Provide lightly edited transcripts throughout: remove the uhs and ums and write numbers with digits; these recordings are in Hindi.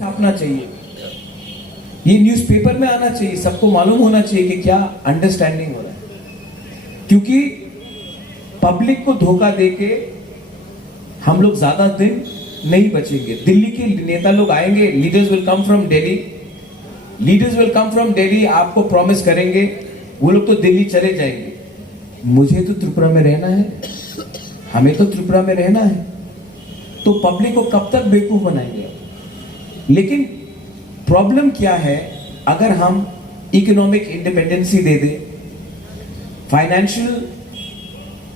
छापना चाहिए, ये न्यूज़पेपर में आना चाहिए, सबको मालूम होना चाहिए कि क्या अंडरस्टैंडिंग हो रहा है। क्योंकि पब्लिक को धोखा देके हम लोग ज्यादा दिन नहीं बचेंगे। दिल्ली के नेता लोग आएंगे, leaders will come from Delhi, leaders will come from Delhi, आपको प्रॉमिस करेंगे, वो लोग तो दिल्ली चले जाएंगे। मुझे तो त्रिपुरा में रहना है, हमें तो त्रिपुरा में रहना है, तो पब्लिक को कब तक बेवकूफ बनाएंगे। लेकिन प्रॉब्लम क्या है, अगर हम इकोनॉमिक इंडिपेंडेंसी दे दे, फाइनेंशियल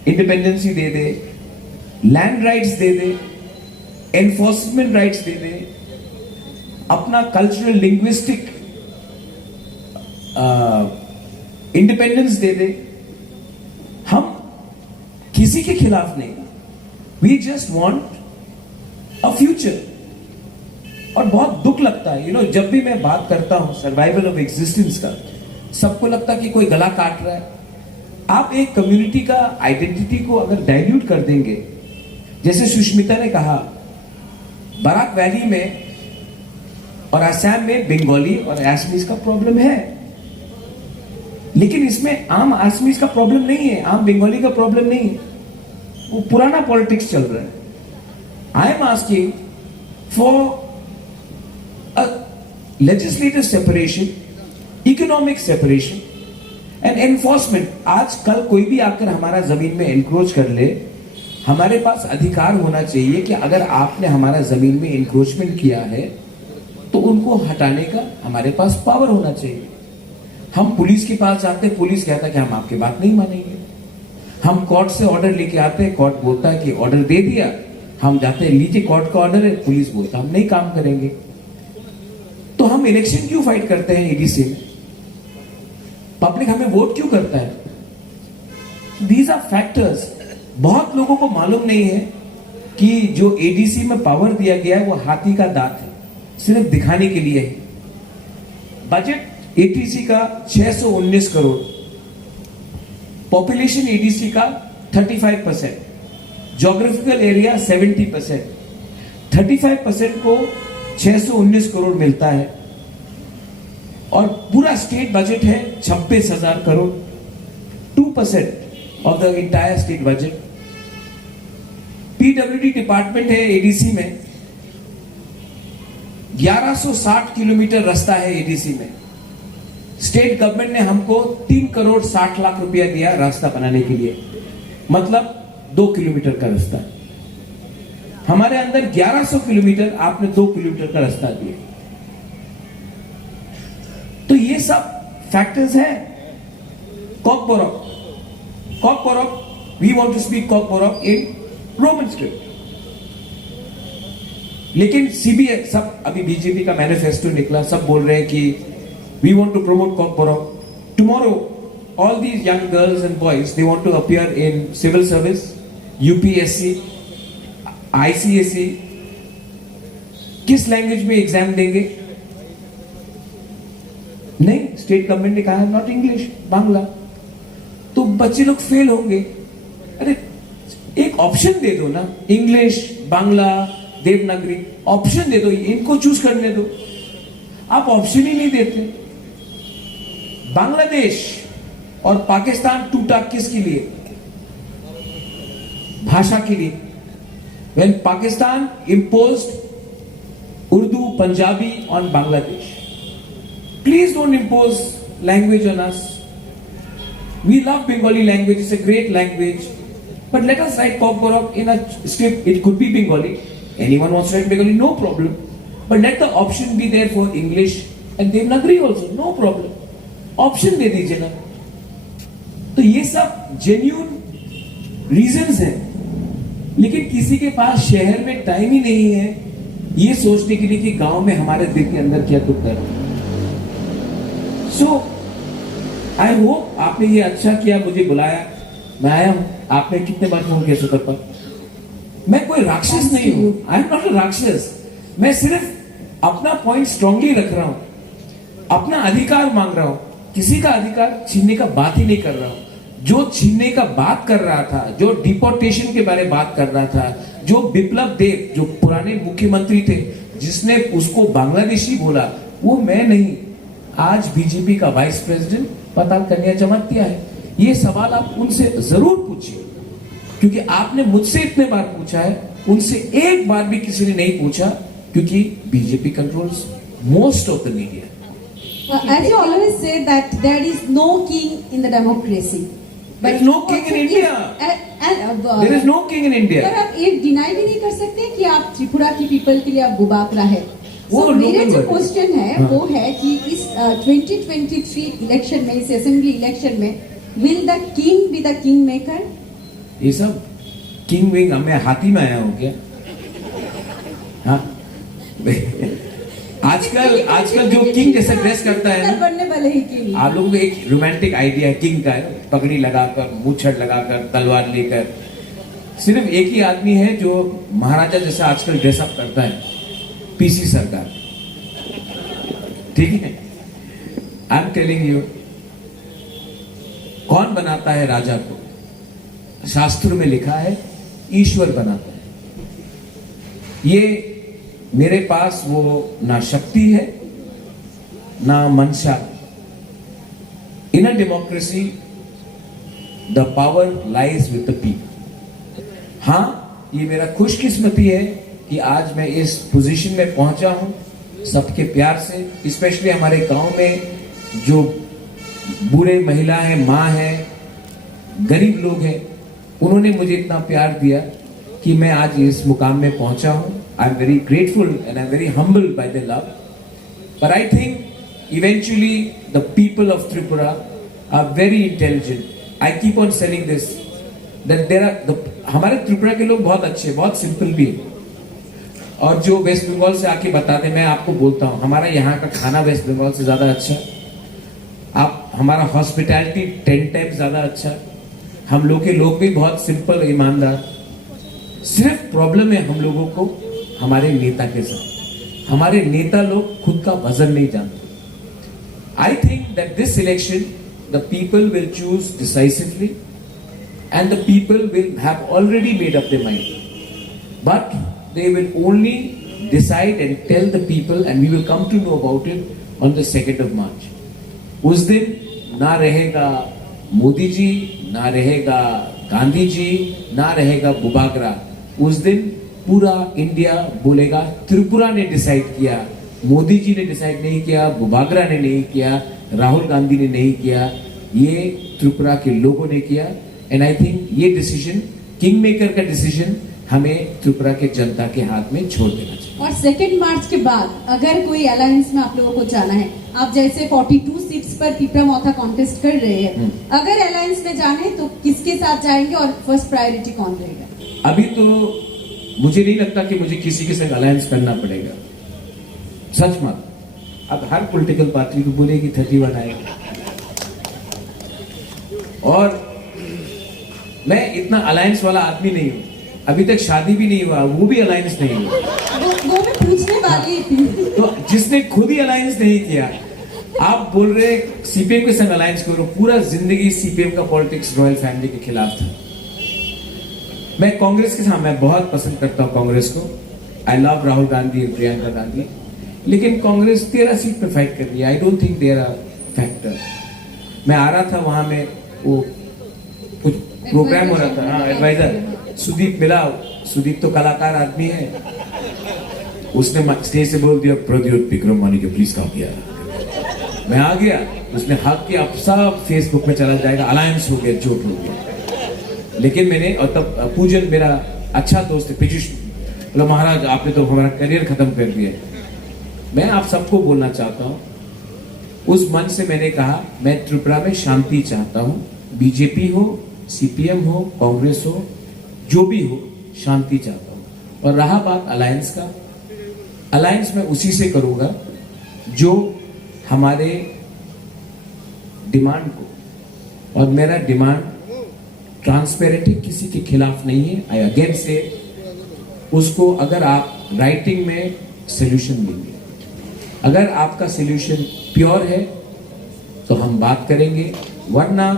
इंडिपेंडेंसी दे दे, लैंड राइट्स दे दे, एनफोर्समेंट राइट्स दे दे, अपना कल्चरल लिंग्विस्टिक इंडिपेंडेंस दे दे, हम किसी के खिलाफ नहीं, we just want a future. और बहुत दुख लगता है जब भी मैं बात करता हूं सर्वाइवल ऑफ एग्जिस्टेंस का, सबको लगता है कि कोई गला काट रहा है। आप एक कम्युनिटी का आइडेंटिटी को अगर डाइल्यूट कर देंगे, जैसे सुष्मिता ने कहा, बराक वैली में और असम में बंगाली और आसमीज का प्रॉब्लम है, लेकिन इसमें आम आसमीज का प्रॉब्लम नहीं है, आम बंगाली का प्रॉब्लम नहीं है, वो पुराना पॉलिटिक्स चल रहा है। I am asking for legislative separation, economic separation and enforcement। आज कल कोई भी आकर हमारा जमीन में एनक्रोच कर ले, हमारे पास अधिकार होना चाहिए कि अगर आपने हमारा जमीन में एनक्रोचमेंट किया है तो उनको हटाने का हमारे पास पावर होना चाहिए। हम पुलिस के पास जाते, पुलिस कहता है कि हम आपकी बात नहीं मानेंगे। हम कोर्ट से ऑर्डर लेके आते हैं, कोर्ट बोलता है कि ऑर्डर दे दिया, हम जाते हैं, लीजिए कोर्ट का ऑर्डर है, पुलिस बोलता हम नहीं काम करेंगे। तो हम इलेक्शन क्यों फाइट करते हैं एडीसी में? पब्लिक हमें वोट क्यों करता है? These are factors. बहुत लोगों को मालूम नहीं है कि जो एडीसी में पावर दिया गया है वो हाथी का दांत है, सिर्फ दिखाने के लिए है। बजट एडीसी का 619 करोड़, पॉपुलेशन एडीसी का 35%, ज्योग्राफिकल एरिया 70%, 35% को 619 करोड़ मिलता है और पूरा स्टेट बजट है 26,000 crore, 2% of the entire state budget. PWD department है एडीसी में, 1160 किलोमीटर रास्ता है एडीसी में। स्टेट गवर्नमेंट ने हमको 3 करोड़ 60 लाख रुपया दिया रास्ता बनाने के लिए, मतलब 2 किलोमीटर का रास्ता। हमारे अंदर 1100 किलोमीटर, आपने 2 किलोमीटर का रास्ता दिया। तो ये सब फैक्टर्स हैं। Kokborok, we want to speak Kokborok in Roman script, लेकिन सीबीआई सब, अभी बीजेपी का मैनिफेस्टो निकला, सब बोल रहे हैं कि we want to promote Kokborok. Tomorrow all these young girls and boys, they want to appear in civil service, UPSC, ICSE. किस लैंग्वेज में एग्जाम देंगे? नहीं, स्टेट गवर्नमेंट ने कहा नॉट इंग्लिश, बांग्ला। तो बच्चे लोग फेल होंगे। अरे एक ऑप्शन दे दो ना, इंग्लिश, बांग्ला, देवनागरी, ऑप्शन दे दो, इनको चूज करने दो। आप ऑप्शन ही नहीं देते। बांग्लादेश और पाकिस्तान टूटा किसके लिए? भाषा के लिए। When Pakistan imposed Urdu, Punjabi on Bangladesh, please don't impose language on us. We love Bengali language, it's a great language, but let us write Kokborok in a script. It could be Bengali. Anyone wants to write Bengali, no problem. But let the option be there for English and Devanagari also, no problem. Option दे दीजिए ना। तो ये सब genuine reasons हैं, लेकिन किसी के पास शहर में टाइम ही नहीं है ये सोचने के लिए कि गांव में हमारे दिल के अंदर क्या दुख दर्द है। सो आई होप आपने ये अच्छा किया, मुझे बुलाया, मैं आया हूं। आपने कितने बार फोन किया सुपर पर? मैं कोई राक्षस नहीं हूं, आई एम नॉट अ राक्षस। मैं सिर्फ अपना पॉइंट स्ट्रांगली रख रहा हूं, अपना अधिकार मांग रहा हूं, किसी का अधिकार छीनने का बात ही नहीं कर रहा हूं। जो छीनने का बात कर रहा था, जो डिपोर्टेशन के बारे में बात कर रहा था, जो बिप्लब देव जो पुराने मुख्यमंत्री थे, जिसने उसको बांग्लादेशी बोला वो मैं नहीं, आज बीजेपी का वाइस प्रेसिडेंट पताल कन्या जमातिया है। ये सवाल आप उनसे जरूर पूछिए, क्योंकि आपने मुझसे इतने बार पूछा है, उनसे एक बार भी किसी ने नहीं पूछा, क्योंकि BJP controls most of the media. As you always say that there is no king in the democracy. There is no king in India. There is no king in India. पर आप एक डिनाई भी नहीं कर सकते कि आप त्रिपुरा की पीपल के लिए आप बुबाकरा है। वो So मेरा जो local क्वेश्चन है हाँ। वो है कि इस 2023 इलेक्शन में, इस असेंबली इलेक्शन में, will the king be the king maker? ये सब किंग विंग, मैं हाथी में आया हूं क्या? हाँ आजकल जो किंग जैसा ड्रेस करता है ना, बनने वाले ही king। आप लोगों को एक रोमांटिक आइडिया है किंग का, पगड़ी लगाकर, मूछड़ लगाकर, तलवार लेकर। सिर्फ एक ही आदमी है जो महाराजा जैसा आजकल ड्रेसअप करता है, पीसी सरकार। ठीक है, आई एम टेलिंग यू, कौन बनाता है राजा को? शास्त्र में लिखा है ईश्वर बनाता है। ये मेरे पास वो ना शक्ति है ना मंशा। In a democracy the power lies with the people. हाँ, ये मेरा खुशकिस्मती है कि आज मैं इस पोजीशन में पहुंचा हूं सबके प्यार से। स्पेशली हमारे गांव में जो बूढ़े महिला है, माँ है, गरीब लोग हैं, उन्होंने मुझे इतना प्यार दिया कि मैं आज इस मुकाम में पहुंचा हूं। I am very grateful and I am very humble by the love, but I think eventually the people of Tripura are very intelligent. I keep on selling this that there are, हमारे त्रिपुरा के लोग बहुत अच्छे, बहुत सिंपल भी है। और जो वेस्ट बंगाल से आके बताते, मैं आपको बोलता हूँ, हमारा यहाँ का खाना वेस्ट बंगाल से ज्यादा अच्छा, आप हमारा हॉस्पिटैलिटी 10 टाइम्स ज्यादा अच्छा, हम लोग के लोग भी बहुत सिंपल, ईमानदार। सिर्फ प्रॉब्लम है हम लोगों को हमारे नेता के साथ। हमारे नेता लोग खुद का वजन नहीं जानते। I think that this election the people will choose decisively and the people will have already made up their mind, but they will only decide and tell the people and we will come to know about it on the 2nd of March। उस दिन ना रहेगा मोदी जी, ना रहेगा गांधी जी, ना रहेगा बुबागरा। उस दिन पूरा इंडिया बोलेगा त्रिपुरा ने डिसाइड किया, मोदी जी ने डिसाइड नहीं किया, बुबागरा ने नहीं किया, राहुल गांधी ने नहीं किया, ये त्रिपुरा के लोगों ने किया। एंड आई थिंक ये डिसीजन, किंग मेकर का डिसीजन, हमें त्रिपुरा के जनता के हाथ में छोड़ देना चाहिए। और 2 मार्च के बाद अगर कोई अलायंस में आप लोगों को जाना है, आप जैसे 42 सीट्स पर पिपरा मौथा कॉन्टेस्ट कर रहे हैं, अगर अलायंस में जाने तो किसके साथ जाएंगे और फर्स्ट प्रायोरिटी कौन रहेगा? अभी तो मुझे नहीं लगता कि मुझे किसी के संग अलायंस करना पड़ेगा, सच मत। अब हर पॉलिटिकल पार्टी को बोलेगी 31 आएगा, और मैं इतना अलायंस वाला आदमी नहीं हूं। अभी तक शादी भी नहीं हुआ, वो भी अलायंस नहीं हुआ। वो मैं पूछने वाली थी। तो जिसने खुद ही अलायंस नहीं किया, आप बोल रहे सीपीएम के संग अलायंस करो। पूरा जिंदगी सीपीएम का पॉलिटिक्स रॉयल फैमिली के खिलाफ था। मैं कांग्रेस के साथ, मैं बहुत पसंद करता हूं कांग्रेस को। आई लव राहुल गांधी और प्रियंका गांधी, लेकिन कांग्रेस 13 सीट पे फाइट कर रही है। I don't think there are factor. मैं आ रहा था वहां में, वो कुछ प्रोग्राम हो रहा था, हाँ, एडवाइजर सुदीप मिला। सुदीप तो कलाकार आदमी है, उसने स्टेज से बोल दिया प्रद्योत विक्रम मानी जो प्लीज कहा गया। मैं आ गया, उसने हक किया, अब सब फेसबुक में चला जाएगा, अलायंस हो गया, जोट हो गया। लेकिन मैंने, और तब पूजन मेरा अच्छा दोस्त है, पीयूष, बोला महाराज आपने तो हमारा करियर खत्म कर दिया। मैं आप सबको बोलना चाहता हूं, उस मन से मैंने कहा मैं त्रिपुरा में शांति चाहता हूं। बीजेपी हो, सीपीएम हो, कांग्रेस हो, जो भी हो, शांति चाहता हूं। और रहा बात अलायंस का, अलायंस मैं उसी से करूंगा जो हमारे डिमांड को, और मेरा डिमांड ट्रांसपेरेंट है, किसी के खिलाफ नहीं है। आई अगेन से उसको, अगर आप राइटिंग में सोल्यूशन देंगे, अगर आपका सोल्यूशन प्योर है तो हम बात करेंगे, वरना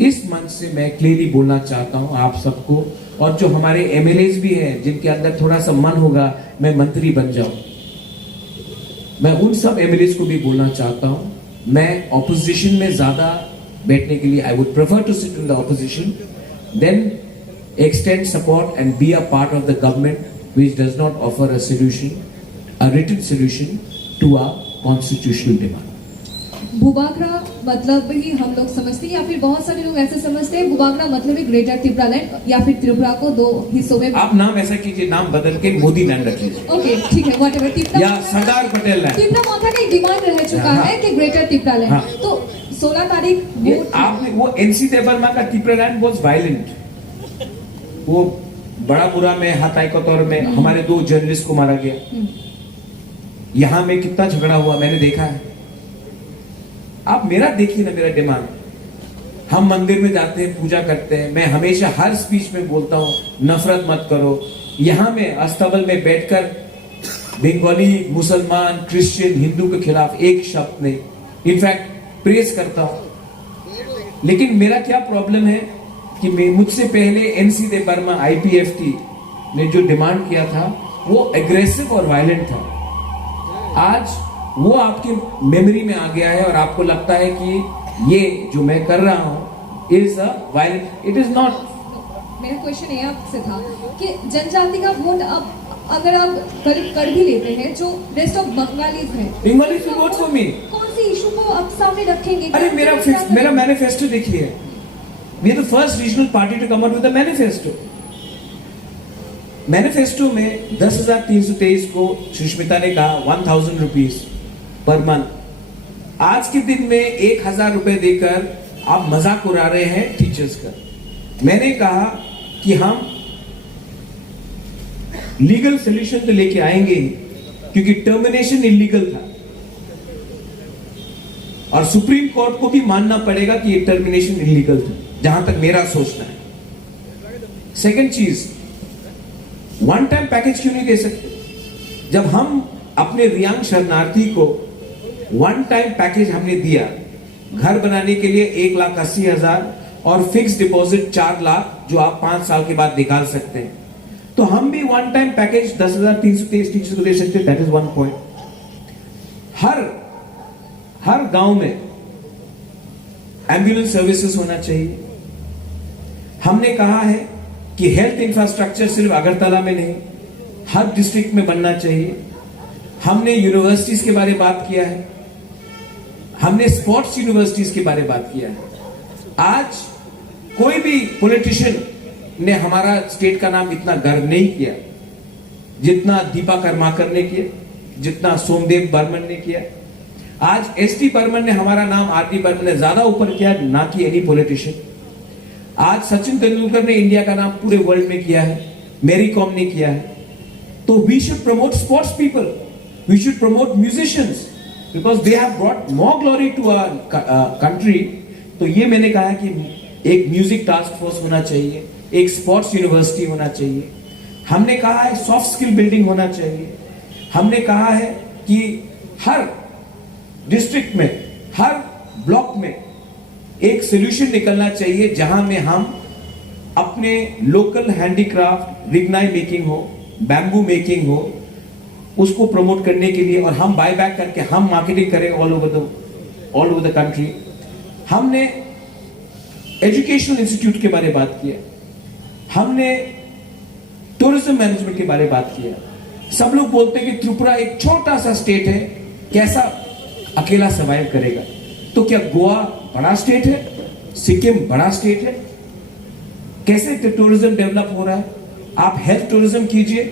इस मंच से मैं क्लियरली बोलना चाहता हूं आप सबको, और जो हमारे एमएलएज भी हैं जिनके अंदर थोड़ा सा मन होगा मैं मंत्री बन जाऊं, मैं उन सब एमएलएस को भी बोलना चाहता हूं, मैं ऑपोजिशन में ज्यादा बैठने के लिए I would prefer to sit in the opposition than extend support and be a part of the government which does not offer a solution, a written solution to our constitutional demand. भूभागरा मतलब ही हम लोग समझते हैं या फिर बहुत सारे लोग ऐसे समझते हैं भूभागरा मतलब ही ग्रेटर त्रिपुरा लैंड या फिर त्रिपुरा को दो हिस्सों में। आप नाम ऐसा कीजिए, नाम बदल के मोदी लैंड रख लीजिए। ओके ठीक है, व्हाटएवर। त्रिपुरा या सरदार पटेल लैंड। त्रिपुरा माता का एक डिमांड रह चुका हाँ। है कि ग्रेटर त्रिपुरा लैंड। हाँ। तो 16 तारीख ये आपने वो एनसी देवर्मा का त्रिपुरा लैंड वाज वायलेंट, वो बड़ा बुरा में हताई के तौर में हमारे 2 जर्नलिस्ट को मारा गया। यहां में कितना झगड़ा हुआ मैंने देखा है। आप मेरा देखिए ना, मेरा डिमांड, हम मंदिर में जाते हैं, पूजा करते हैं, मैं हमेशा हर स्पीच में बोलता हूं नफरत मत करो। यहां में अस्तबल में बैठकर बंगाली, मुसलमान, क्रिश्चियन, हिंदू के खिलाफ एक शब्द नहीं, इनफैक्ट प्रेज करता हूं। लेकिन मेरा क्या प्रॉब्लम है कि मुझसे पहले एनसी देवर्मा आईपीएफटी ने जो डिमांड किया था वो एग्रेसिव और वायलेंट था। आज वो आपकी मेमोरी में आ गया है और आपको लगता है कि ये जो मैं कर रहा हूं is a violent, it is not. मेरा क्वेश्चन ये आपसे था कि जनजाति का वोट अब अगर आप कर भी लेते हैं जो रेस्ट ऑफ बंगालीज हैं, Bengali will vote for me. कौन सी इशू को आप सामने रखेंगे? अरे मेरा मैनिफेस्टो देखिए, we are the first regional party to come out with a manifesto. Manifesto में 10,323 को सुष्मिता ने कहा 1,000 रुपीज पर मंथ। आज के दिन में 1,000 रुपए देकर आप मजाक उड़ा रहे हैं टीचर्स का। मैंने कहा कि हम लीगल सोल्यूशन तो लेके आएंगे ही, क्योंकि टर्मिनेशन इलीगल था और सुप्रीम कोर्ट को भी मानना पड़ेगा कि ये टर्मिनेशन इलीगल था, जहां तक मेरा सोचना है। सेकंड चीज, वन टाइम पैकेज क्यों नहीं दे सकते? जब हम अपने रियांग शरणार्थी को वन टाइम पैकेज हमने दिया, घर बनाने के लिए 1,80,000 और फिक्स डिपॉजिट 4 लाख जो आप 5 साल के बाद निकाल सकते हैं, तो हम भी वन टाइम पैकेज 10,323 टीचर्स को दे सकते हैं। That is one point. हर गांव में एम्बुलेंस सर्विसेज होना चाहिए। हमने कहा है कि हेल्थ इंफ्रास्ट्रक्चर सिर्फ अगरतला में नहीं, हर डिस्ट्रिक्ट में बनना चाहिए। हमने यूनिवर्सिटीज के बारे में बात किया है, हमने स्पोर्ट्स यूनिवर्सिटीज के बारे में बात किया है। आज कोई भी पॉलिटिशियन ने हमारा स्टेट का नाम इतना गर्व नहीं किया जितना दीपा कर्माकर ने किया, जितना सोमदेव बर्मन ने किया। आज एसटी बर्मन ने हमारा नाम आरडी बर्मन ने ज्यादा ऊपर किया, ना कि एनी पॉलिटिशियन। आज सचिन तेंदुलकर ने इंडिया का नाम पूरे वर्ल्ड में किया है, मैरी कॉम ने किया है। तो we should promote sports people, we should promote musicians, because they have brought more glory to our country. तो ये मैंने कहा कि एक म्यूजिक टास्क फोर्स होना चाहिए, एक स्पोर्ट्स यूनिवर्सिटी होना चाहिए। हमने कहा है सॉफ्ट स्किल बिल्डिंग होना चाहिए। हमने कहा है कि हर डिस्ट्रिक्ट में, हर ब्लॉक में एक सोल्यूशन निकलना चाहिए जहां में हम अपने लोकल हैंडीक्राफ्ट, रिग्नाई मेकिंग हो, बैम्बू मेकिंग हो, उसको प्रमोट करने के लिए, और हम बाय बैक करके हम मार्केटिंग करें ऑल ओवर द कंट्री। हमने एजुकेशनल इंस्टीट्यूट के बारे में बात किया, हमने टूरिज्म मैनेजमेंट के बारे में बात किया। सब लोग बोलते हैं कि त्रिपुरा एक छोटा सा स्टेट है, कैसा अकेला सर्वाइव करेगा? तो क्या गोवा बड़ा स्टेट है, सिक्किम बड़ा स्टेट है? कैसे टूरिज्म डेवलप हो रहा है? आप हेल्थ टूरिज्म कीजिए।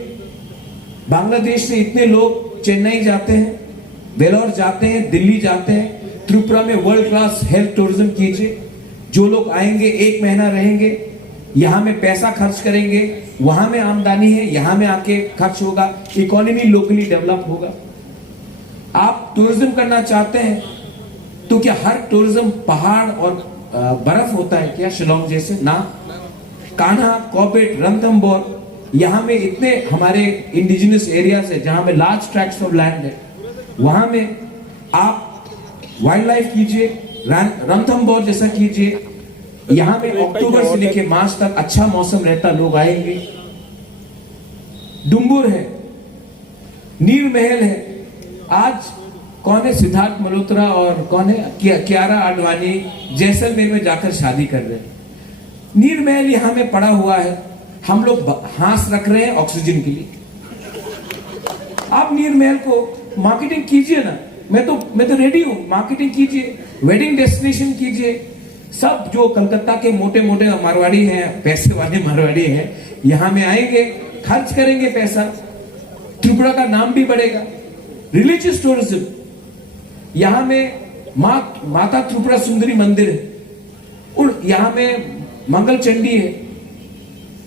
बांग्लादेश से इतने लोग चेन्नई जाते हैं, वेलोर जाते हैं, दिल्ली जाते हैं। त्रिपुरा में वर्ल्ड क्लास हेल्थ टूरिज्म कीजिए। जो लोग आएंगे 1 महीना रहेंगे, यहां में पैसा खर्च करेंगे, वहां में आमदनी है, यहां में आके खर्च होगा, इकोनॉमी लोकली डेवलप होगा। आप टूरिज्म करना चाहते हैं तो क्या हर टूरिज्म पहाड़ और बर्फ होता है क्या शिलोंग जैसे? ना। कान्हा, कॉर्बेट, रणथंबोर, यहां में इतने हमारे इंडिजिनस एरियाज है जहां में लार्ज ट्रैक्ट्स ऑफ लैंड है, वहां में आप वाइल्ड लाइफ कीजिए, रणथंबोर जैसा कीजिए। यहां में अक्टूबर से लेकर मार्च तक अच्छा मौसम रहता, लोग आएंगे। डुम्बुर है, नीर महल है, आज कौन है सिद्धार्थ मल्होत्रा और कौन है कियारा आडवाणी जैसलमेर में जाकर शादी कर रहे हैं। नीरमहल यहाँ में पड़ा हुआ है, हम लोग हाथ रख रहे हैं ऑक्सीजन के लिए। आप नीरमहल को मार्केटिंग कीजिए ना, मैं तो रेडी हूं, मार्केटिंग कीजिए, वेडिंग डेस्टिनेशन कीजिए। सब जो कलकत्ता के मोटे मोटे मारवाड़ी हैं, पैसे वाले मारवाड़ी हैं, यहां में आएंगे, खर्च करेंगे पैसा, त्रिपुरा का नाम भी बढ़ेगा। रिलीजियस टूरिज्म, यहां में माता त्रिपुरा सुंदरी मंदिर है, और यहां में मंगल चंडी है,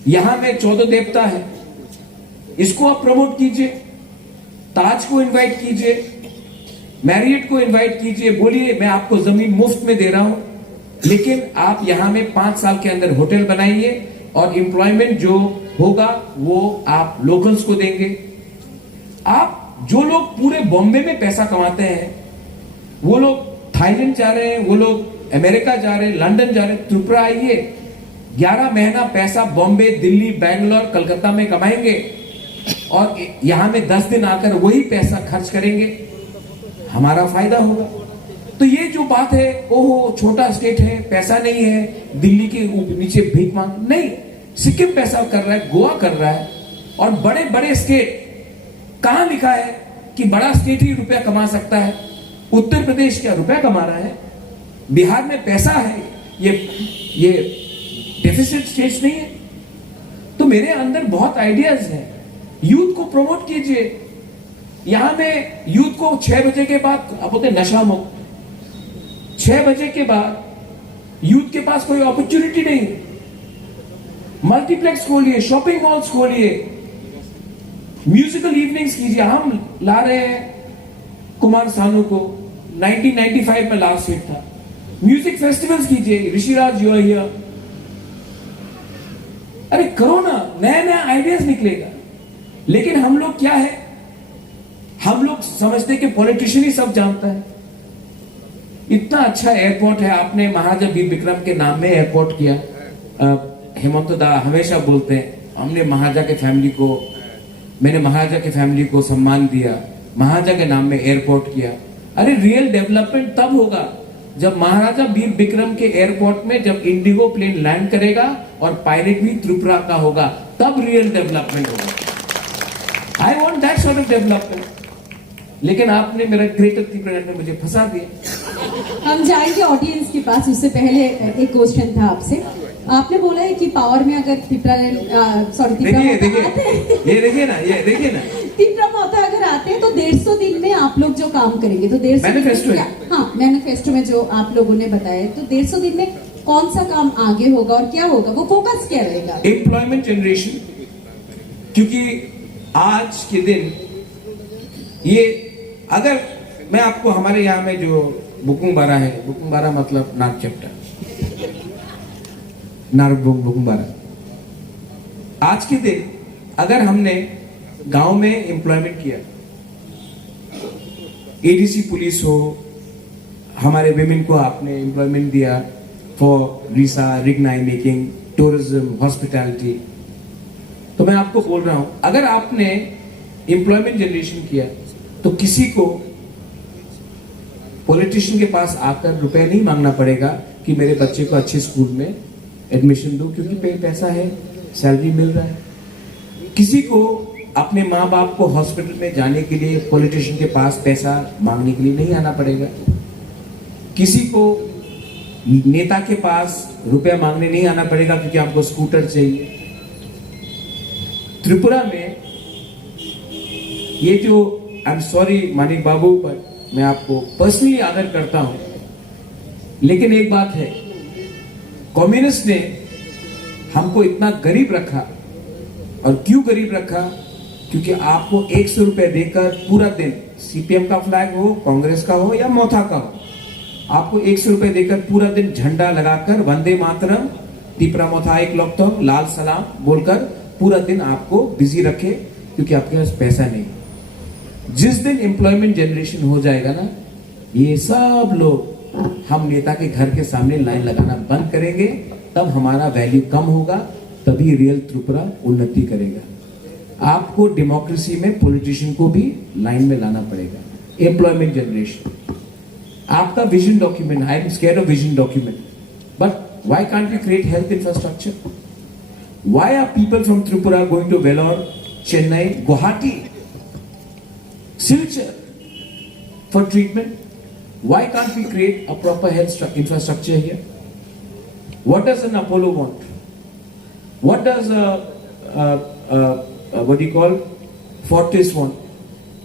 यहां में 14 देवता है, इसको आप प्रमोट कीजिए। ताज को इनवाइट कीजिए, मैरियट को इनवाइट कीजिए, बोलिए मैं आपको जमीन मुफ्त में दे रहा हूं, लेकिन आप यहां में 5 साल के अंदर होटल बनाइए और एम्प्लॉयमेंट जो होगा वो आप लोकल्स को देंगे। आप जो लोग पूरे बॉम्बे में पैसा कमाते हैं, वो लोग थाईलैंड जा रहे हैं, वो लोग अमेरिका जा रहे हैं, लंदन जा रहे हैं, त्रिपुरा आइए, 11 महीना पैसा बॉम्बे, दिल्ली, बैंगलोर, कलकत्ता में कमाएंगे और यहां में 10 दिन आकर वही पैसा खर्च करेंगे, हमारा फायदा होगा। तो ये जो बात है, ओहो छोटा स्टेट है, पैसा नहीं है, दिल्ली के नीचे भीख मांग, नहीं, सिक्किम पैसा कर रहा है, गोवा कर रहा है, और बड़े बड़े स्टेट, कहां लिखा है कि बड़ा स्टेट ही रुपया कमा सकता है? उत्तर प्रदेश क्या रुपया कमा रहा है? बिहार में पैसा है, ये डेफिसिट स्टेट्स नहीं है। तो मेरे अंदर बहुत आइडियाज हैं, यूथ को प्रमोट कीजिए। यहां में यूथ को 6 बजे के बाद, अब बोलते नशा मुक्त, 6 बजे के बाद यूथ के पास कोई अपॉर्चुनिटी नहीं। मल्टीप्लेक्स खोलिए, शॉपिंग मॉल्स खोलिए, म्यूजिकल इवनिंग्स कीजिए। हम ला रहे हैं कुमार सानू को, 1995 में लास्ट हिट था। म्यूजिक फेस्टिवल्स कीजिए, ऋषिराज यू आर हियर। अरे करो ना, नया नया आइडियाज निकलेगा। लेकिन हम लोग क्या है, हम लोग समझते कि पॉलिटिशियन ही सब जानता है। इतना अच्छा एयरपोर्ट है, आपने महाराजा वीर विक्रम के नाम में एयरपोर्ट किया। हेमंत दा हमेशा बोलते हैं, हमने महाराजा के फैमिली को, मैंने महाराजा के फैमिली को सम्मान दिया, महाराजा के नाम में एयरपोर्ट किया। अरे रियल डेवलपमेंट तब होगा जब महाराजा वीर विक्रम के एयरपोर्ट में जब इंडिगो प्लेन लैंड करेगा और पायलट भी त्रिपुरा का होगा, तब रियल डेवलपमेंट होगा। I want that sort of development. लेकिन आपने मेरा ग्रेटर त्रिपुरा में मुझे फंसा दिया। हम जाएंगे ऑडियंस के पास, उससे पहले एक क्वेश्चन था आपसे। आपने बोला है कि पावर में अगर त्रिपुरा मोथा अगर आते हैं तो 150 दिन में आप लोग जो काम करेंगे, तो 150 मैनिफेस्टो है। हाँ, मैनिफेस्टो में जो आप लोगों ने बताया, तो 150 दिन में कौन सा काम आगे होगा और क्या होगा, वो फोकस क्या रहेगा? एम्प्लॉयमेंट जनरेशन, क्योंकि आज के दिन ये, अगर मैं आपको हमारे यहाँ में जो बुकुंबारा है, बुकुंबारा मतलब नाग चप्टा, बुकुंबारा, आज के दिन अगर हमने गांव में एम्प्लॉयमेंट किया, एडीसी पुलिस हो, हमारे विमेन को आपने एम्प्लॉयमेंट दिया for Risa, Rignai making, tourism, hospitality, तो मैं आपको बोल रहा हूं, अगर आपने एम्प्लॉयमेंट जनरेशन किया तो किसी को पॉलिटिशियन के पास आकर रुपए नहीं मांगना पड़ेगा कि मेरे बच्चे को अच्छे स्कूल में एडमिशन दो, क्योंकि पैसा है, सैलरी मिल रहा है। किसी को अपने माँ बाप को हॉस्पिटल में जाने के लिए पॉलिटिशियन के पास पैसा मांगने के लिए नहीं आना पड़ेगा। किसी को नेता के पास रुपया मांगने नहीं आना पड़ेगा क्योंकि आपको स्कूटर चाहिए। त्रिपुरा में ये जो, आई एम सॉरी मानिक बाबू, पर मैं आपको पर्सनली आदर करता हूं, लेकिन एक बात है, कम्युनिस्ट ने हमको इतना गरीब रखा। और क्यों गरीब रखा? क्योंकि आपको 100 रुपए देकर पूरा दिन, सीपीएम का फ्लैग हो, कांग्रेस का हो या मोथा का हो, आपको 100 रुपए देकर पूरा दिन झंडा लगाकर वंदे मातरम, त्रिपुरा मोथा एक लोकतम, लाल सलाम बोलकर पूरा दिन आपको बिजी रखे, क्योंकि आपके पास पैसा नहीं। जिस दिन एम्प्लॉयमेंट जनरेशन हो जाएगा ना, ये सब लोग हम नेता के घर के सामने लाइन लगाना बंद करेंगे, तब हमारा वैल्यू कम होगा, तभी रियल त्रिपुरा उन्नति करेगा। आपको डेमोक्रेसी में पॉलिटिशियन को भी लाइन में लाना पड़ेगा। Employment generation. आपका vision document, I am scare of vision document, but why can't we create health infrastructure? Why are people from Tripura going to Vellore, Chennai, Guwahati, Silchar for treatment? Why can't we create a proper health infrastructure here? What does an Apollo want? What does what do you call Fortis want?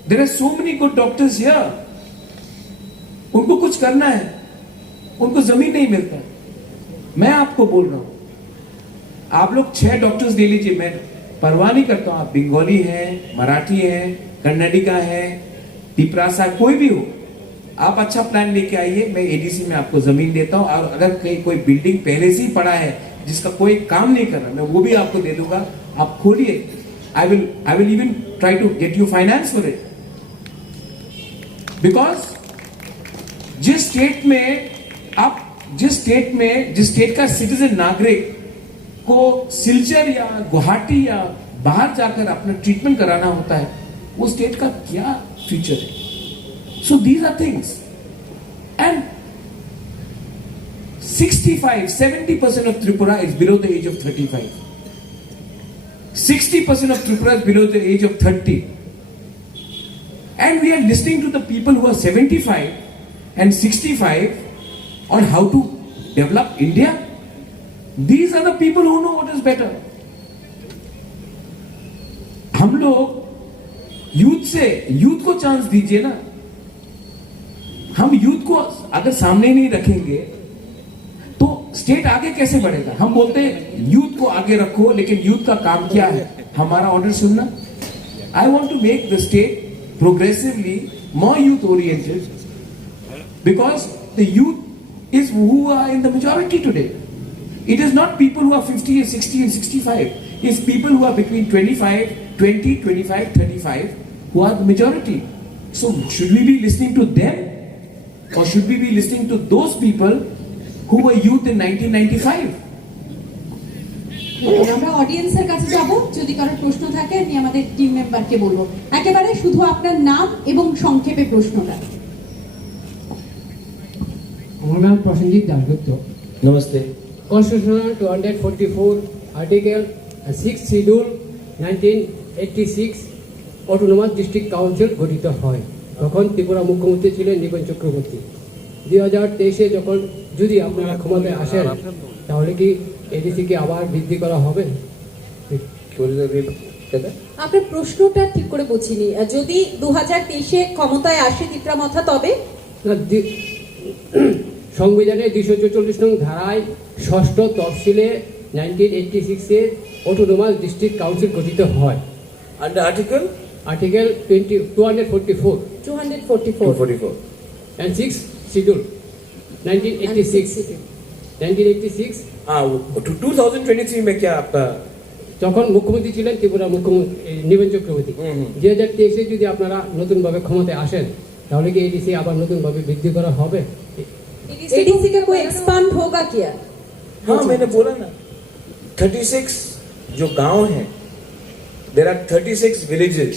There are so many good doctors here. उनको कुछ करना है, उनको जमीन नहीं मिलता. मैं आपको बोल रहा हूं, आप लोग 6 डॉक्टर्स दे लीजिए, मैं परवाह नहीं करता हूं. आप बंगाली हैं, मराठी हैं, कन्नडिगा हैं, पिपरासा, कोई भी हो, आप अच्छा प्लान लेके आइए. मैं एडीसी में आपको जमीन देता हूं, और अगर कहीं कोई बिल्डिंग पहले से ही पड़ा है जिसका कोई काम नहीं कर रहा, मैं वो भी आपको दे दूंगा. आप खोलिए. I will even try to get you finance for it. Because जिस स्टेट का सिटीजन नागरिक को सिलचर या गुवाहाटी या बाहर जाकर अपना ट्रीटमेंट कराना होता है, वो स्टेट का क्या फ्यूचर है? So these are things. And 65-70% of Tripura is below the age of 35. 60% of Tripura is below the age of 30. And we are listening to the people who are 75 and 65 on how to develop India. These are the people who know what is better. हम लोग यूथ को चांस दीजिए ना. हम यूथ को अगर सामने नहीं रखेंगे तो स्टेट आगे कैसे बढ़ेगा? हम बोलते हैं यूथ को आगे रखो, लेकिन यूथ का काम क्या है? हमारा ऑर्डर सुनना. I want to make the state progressively more youth oriented, because the youth is who are in the majority today. It is not people who are 50 and 60 and 65. It's people who are between 25, 20, 25, 35 who are the majority. So should we be listening to them, or should we be listening to those people who were youth in 1995? আমরা অডিয়েন্সের কাছে যাব. যদি কারো প্রশ্ন থাকে আমি আমাদের টিম মেম্বারকে বলবো. একেবারে শুধু আপনার নাম এবং সংক্ষেপে প্রশ্নটা. আমার নাম প্রসেনজিৎ দাশগুপ্ত. नमस्ते. Constitution 244 Article 6 Schedule 1986 autonomous district council গঠিত হয়. তখন ত্রিপুরা মুখ্যমন্ত্রী ছিলেন নিপন চক্রবর্তী. 2023-এ যখন যদি আপনারা ক্ষমতায় আসেন, তাহলে কি এডিসিকে আবার বৃদ্ধি করা হবে? আপনার প্রশ্নটা ঠিক করে বুঝিনি. যদি 2023-এ ক্ষমতায় আসে ত্রিপুরা মাথা, তবে না, সংবিধানের 244 নং ধারায় 6ষ্ঠ তফসিলে 1986-এ অটোনোমাস ডিস্ট্রিক্ট কাউন্সিল গঠিত হয়. Under article Article 244 244 and 6 Schedule 1986. हाँ, 2023 में क्या आपका? তখন মুখ্যমন্ত্রী ছিলেন ত্রিপুরা মুখ্যমন্ত্রী নিপন চক্রবর্তী. 2023-এ যদি আপনারা নতুনভাবে ক্ষমতায় আসেন, তাহলে কি এডিসি আবার নতুনভাবে বৃদ্ধি করা হবে? एडीसी का कोई एक्सपांड होगा क्या? हाँ, मैंने बोला ना, 36 जो गांव हैं, there are 36 villages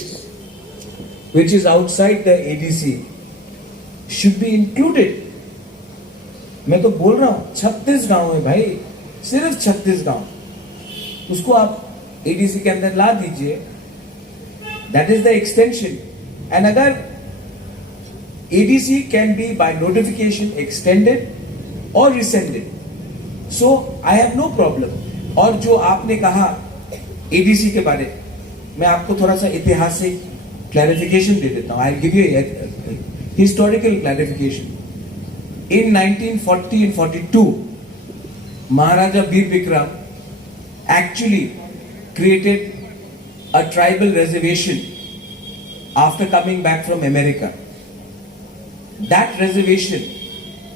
which is outside the ADC should be included. मैं तो बोल रहा हूं 36 गांव है भाई, सिर्फ 36 गांव, उसको आप ADC के अंदर ला दीजिए. That is the extension. And अगर ADC can be by notification extended or rescinded, so I have no problem. और जो आपने कहा ADC के बारे, मैं आपको थोड़ा सा ऐतिहासिक क्लैरिफिकेशन दे देता हूँ. I'll give you a historical clarification. In 1940 and 42, Maharaja Bir Bikram actually created a tribal reservation after coming back from America. That reservation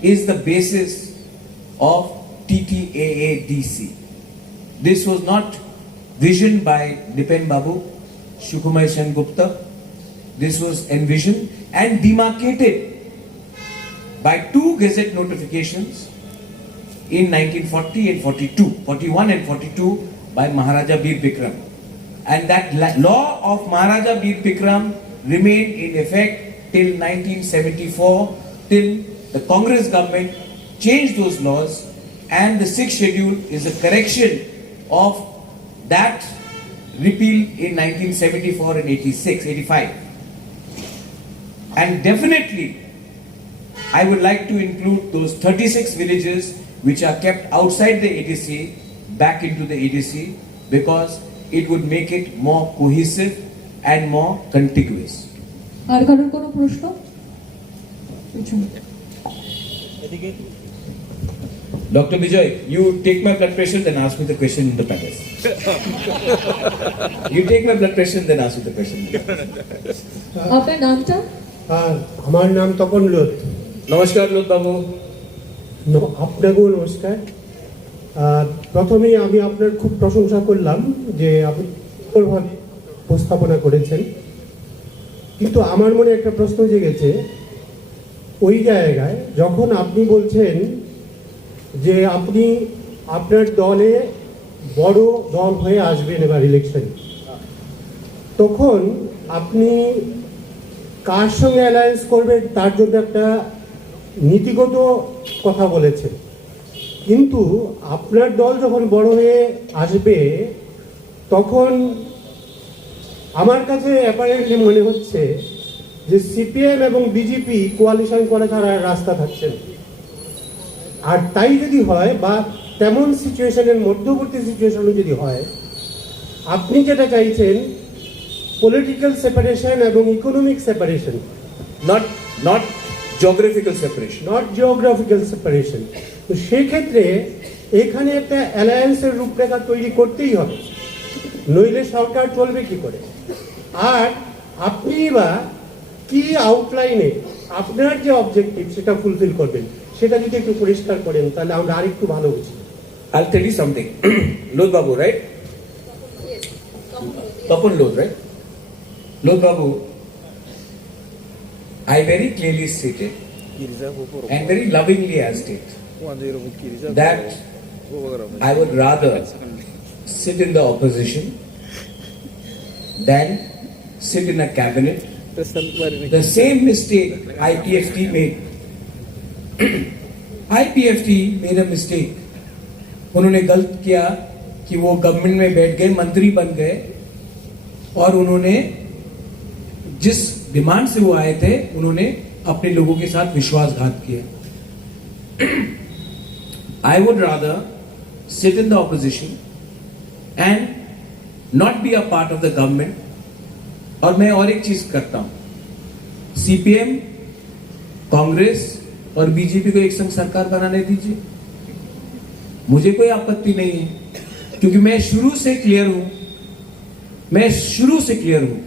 is the basis of TTAADC. This was not visioned by Dipen Babu, Sukumar Sen Gupta. This was envisioned and demarcated by 2 gazette notifications in 1940 and 42, 41 and 42 by Maharaja Bir Bikram. And that law of Maharaja Bir Bikram remained in effect till 1974, till the Congress government changed those laws, and the sixth schedule is a correction of that repeal in 1974 and 85. And definitely, I would like to include those 36 villages which are kept outside the ADC back into the ADC, because it would make it more cohesive and more contiguous. আর কারোর কোনো প্রশ্ন? পিছনে। Dr. Vijay, you take my blood pressure, then ask me the question in the panel. You take my blood pressure, then ask me the question. আপনার নামটা? আমার নাম Tapan Lodh. Namaskar, Lod Babu. আপনাকেও নমস্কার। প্রথমেই আমি আপনার খুব প্রশংসা করলাম যে আপনি সুন্দরভাবে উপস্থাপনা করেছেন, কিন্তু আমার মনে একটা প্রশ্ন জেগেছে ওই জায়গায়, যখন আপনি বলছেন যে আপনি আপনার দলে বড় দল হয়ে আসবেন এবার ইলেকশনে, তখন আপনি কার সঙ্গে অ্যালায়েন্স করবেন তার জন্য একটা নীতিগত কথা বলেছেন, কিন্তু আপনার দল যখন বড় হয়ে আসবে তখন আমার কাছে অ্যাপারেন্টলি মনে হচ্ছে যে সিপিএম এবং বিজেপি কোয়ালিশন করা ছাড়া আর রাস্তা থাকছে না। আর তাই যদি হয়, বা তেমন সিচুয়েশনের মধ্যবর্তী সিচুয়েশনও যদি হয়, আপনি যেটা চাইছেন পলিটিক্যাল সেপারেশন এবং economic separation, Not geographical separation. Not geographical separation, তো সেক্ষেত্রে এখানে একটা অ্যালায়েন্সের রূপরেখা তৈরি করতেই হবে, নইলে সরকার চলবে কি করে? আর আপনি বা কি আউটলাইনে আপনার যে অবজেক্টিভ সেটা ফুলফিল করবেন, সেটা যদি একটু পরিষ্কার করেন তাহলে আমরা আরেকটু ভালো বুঝি। I'll tell you something. Lod Babu, right? Tapan Lod, right? Lod Babu, I very clearly stated and very lovingly asked it that I would rather sit in the opposition than sit in a cabinet. The same mistake IPFT made. IPFT made a mistake. उन्होंने गलत किया कि वो गवर्नमेंट में बैठ गए, मंत्री बन गए, और उन्होंने जिस डिमांड से वो आए थे उन्होंने अपने लोगों के साथ विश्वासघात किया. I would rather sit in the opposition and not be a part of the government. और मैं और एक चीज करता हूं, सीपीएम, कांग्रेस और बीजेपी को एक संग सरकार बनाने दीजिए, मुझे कोई आपत्ति नहीं है, क्योंकि मैं शुरू से क्लियर हूं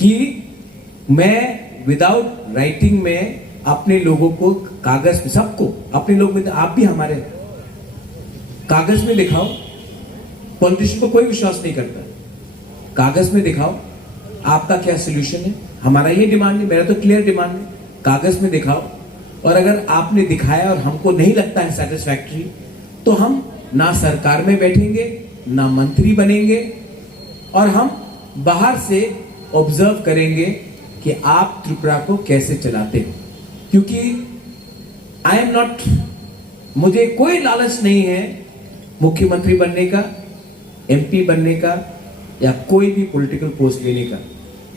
कि मैं विदाउट राइटिंग में अपने लोगों को कागज में, सबको अपने लोग में, आप भी हमारे कागज में दिखाओ. पॉलिटिशियन को कोई विश्वास नहीं करता, कागज में दिखाओ आपका क्या सोल्यूशन है. हमारा ये डिमांड है, मेरा तो क्लियर डिमांड है, कागज में दिखाओ. और अगर आपने दिखाया और हमको नहीं लगता है सेटिस्फैक्टरी, तो हम ना सरकार में बैठेंगे, ना मंत्री बनेंगे, और हम बाहर से ऑब्जर्व करेंगे कि आप त्रिपुरा को कैसे चलाते हो. क्योंकि आई एम नॉट, मुझे कोई लालच नहीं है मुख्यमंत्री बनने का, एमपी बनने का, या कोई भी पॉलिटिकल पोस्ट लेने का,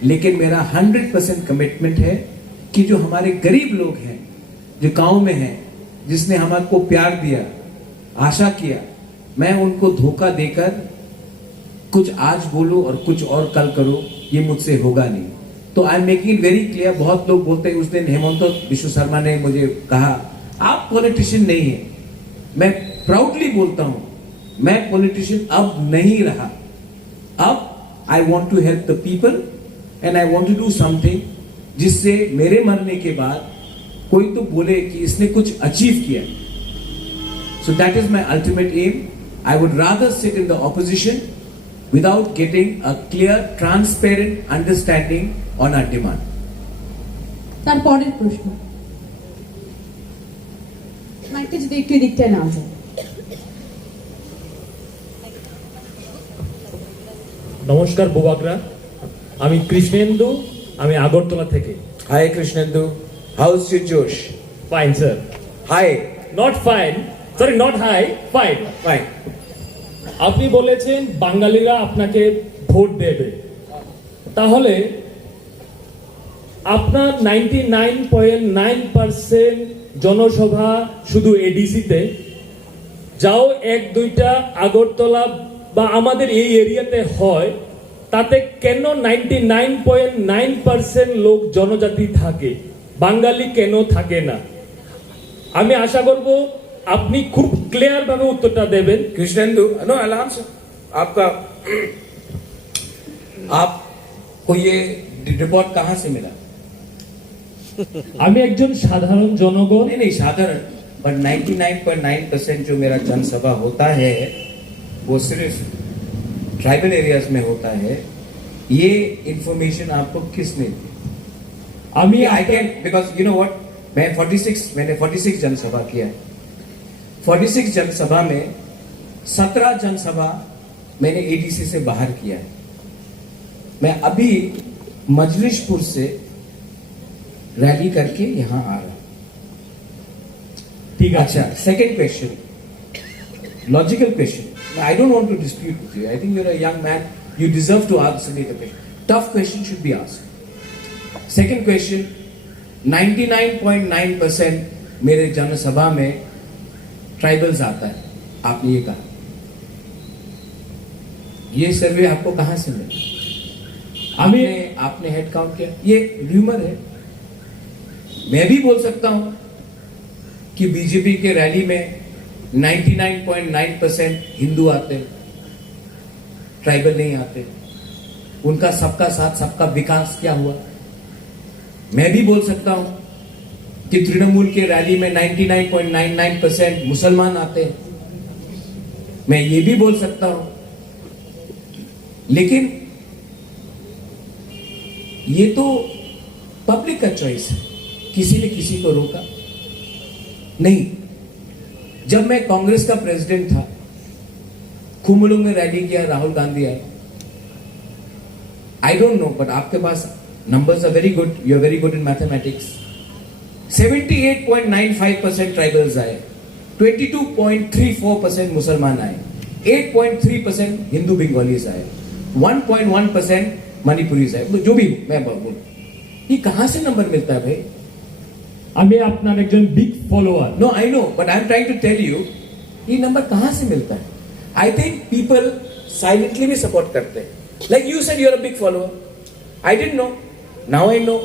लेकिन मेरा 100% कमिटमेंट है कि जो हमारे गरीब लोग हैं, जो गांव में हैं, जिसने हमारे को प्यार दिया, आशा किया, मैं उनको धोखा देकर कुछ आज बोलूं और कुछ और कल करो, ये मुझसे होगा नहीं. तो I am making it very clear. बहुत लोग बोलते हैं, उस दिन हेमंत विश्व शर्मा ने मुझे कहा आप पॉलिटिशियन नहीं है. मैं प्राउडली बोलता हूं, मैं पॉलिटिशियन अब नहीं रहा. अब I want to help the people and I want to do something जिससे मेरे मरने के बाद कोई तो बोले कि इसने कुछ अचीव किया. So that is my ultimate aim. I would rather seat in the opposition without getting a clear, transparent understanding on our demand. তারপরের প্রশ্ন, মাইকটা যদি একটু দিকটা না যায়. নমস্কার বুবাকরা, আমি কৃষ্ণেন্দু, আমি আগরতলা থেকে. Hi Krishnendu, how's your Josh? Fine, sir. Hi, Not fine. Sorry, not high. Fine. fine. আপনি বলেছেন বাঙালিরা আপনাকে ভোট দেবে, তাহলে আপনার 99.9% জনসভা শুধু এডিসিতে, যাও এক দুইটা আগরতলা বা আমাদের এই এরিয়াতে হয়, তাতে কেন 99.9% লোক জনজাতি থাকে, বাঙালি কেন থাকে না? আমি আশা করব আপনি খুব ক্লিয়ার ভাবে উত্তরটা দেবেন। Krishnendu, no, I'll answer. आपको ये रिपोर्ट कहाँ से मिला? আমি একজন সাধারণ জনগণ, नहीं साधारण, बट 99.9% जो मेरा जनसभा होता है वो सिर्फ ट्राइबल एरियाज में होता है। ये इंफॉर्मेशन आपको किसने दी? আমি I can, because you know what, मैंने 46 जनसभा किया है। 46 जनसभा में 17 जनसभा मैंने एडीसी से बाहर किया है। मैं अभी मजलिशपुर से रैली करके यहां आ रहा हूं। ঠিক আছে। अच्छा, second question, logical question. I don't want to dispute with you. I think you're a young man. You deserve to answer me the question. Tough question should be asked. Second question, 99.9% मेरे जनसभा में ट्राइबल्स आता है, आपने ये कहा। ये सर्वे आपको कहां से मिला? आपने हेड काउंट किया? ये र्यूमर है। मैं भी बोल सकता हूं कि बीजेपी के रैली में 99.9% हिंदू आते, ट्राइबल नहीं आते। उनका सबका साथ सबका विकास क्या हुआ? मैं भी बोल सकता हूं कि तृणमूल के रैली में 99.99% मुसलमान आते हैं। मैं ये भी बोल सकता हूं, लेकिन ये तो पब्लिक का चॉइस है, किसी ने किसी को रोका नहीं। जब मैं कांग्रेस का प्रेसिडेंट था, कुमलू में रैली किया, राहुल गांधी आए। आई डोंट नो, बट आपके पास numbers are very good, you are very good in mathematics. 78.95% tribals आए, 22.34% मुसलमान आए, 8.3% हिंदू बंगालीज आए, 1.1% मणिपुरीज आए। जो भी मैं बोलूं, ये कहां से नंबर मिलता है भाई? আমি আপনার একজন big follower. No, I know, but I'm trying to tell you, ये नंबर कहां से मिलता है? I think people silently भी support करते हैं. Like you said, you're a big follower. I didn't know. Now I know.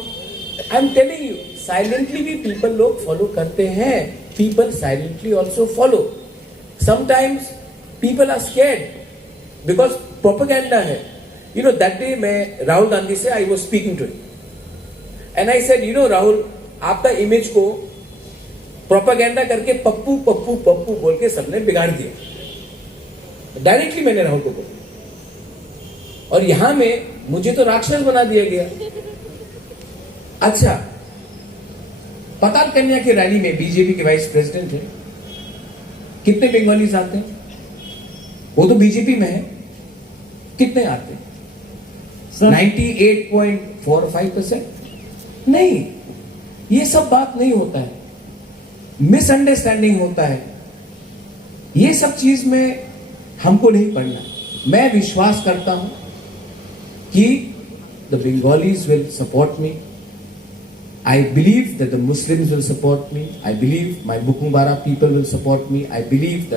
I'm telling you, silently भी people लोग follow करते हैं. People silently also follow. Sometimes people are scared because propaganda है. You know, that day मैं राहुल गांधी से I was speaking to him, and I said, you know, Rahul, आपका इमेज को प्रोपेगेंडा करके पप्पू पप्पू पप्पू बोल के सबने बिगाड़ दिया। डायरेक्टली मैंने राहुल को बोला, और यहां में मुझे तो राक्षस बना दिया गया। अच्छा, पताल कन्या की रैली में बीजेपी के वाइस प्रेसिडेंट है, कितने बंगालीज आते हैं? वो तो बीजेपी में है, कितने आते हैं? 98.45%? नहीं, ये सब बात नहीं होता है, मिसअंडरस्टैंडिंग होता है। ये सब चीज में हमको नहीं पढ़ना। मैं विश्वास करता हूं कि the Bengalis will support me. I believe that the Muslims will support me. I believe my Bukumbara people will support me. I believe the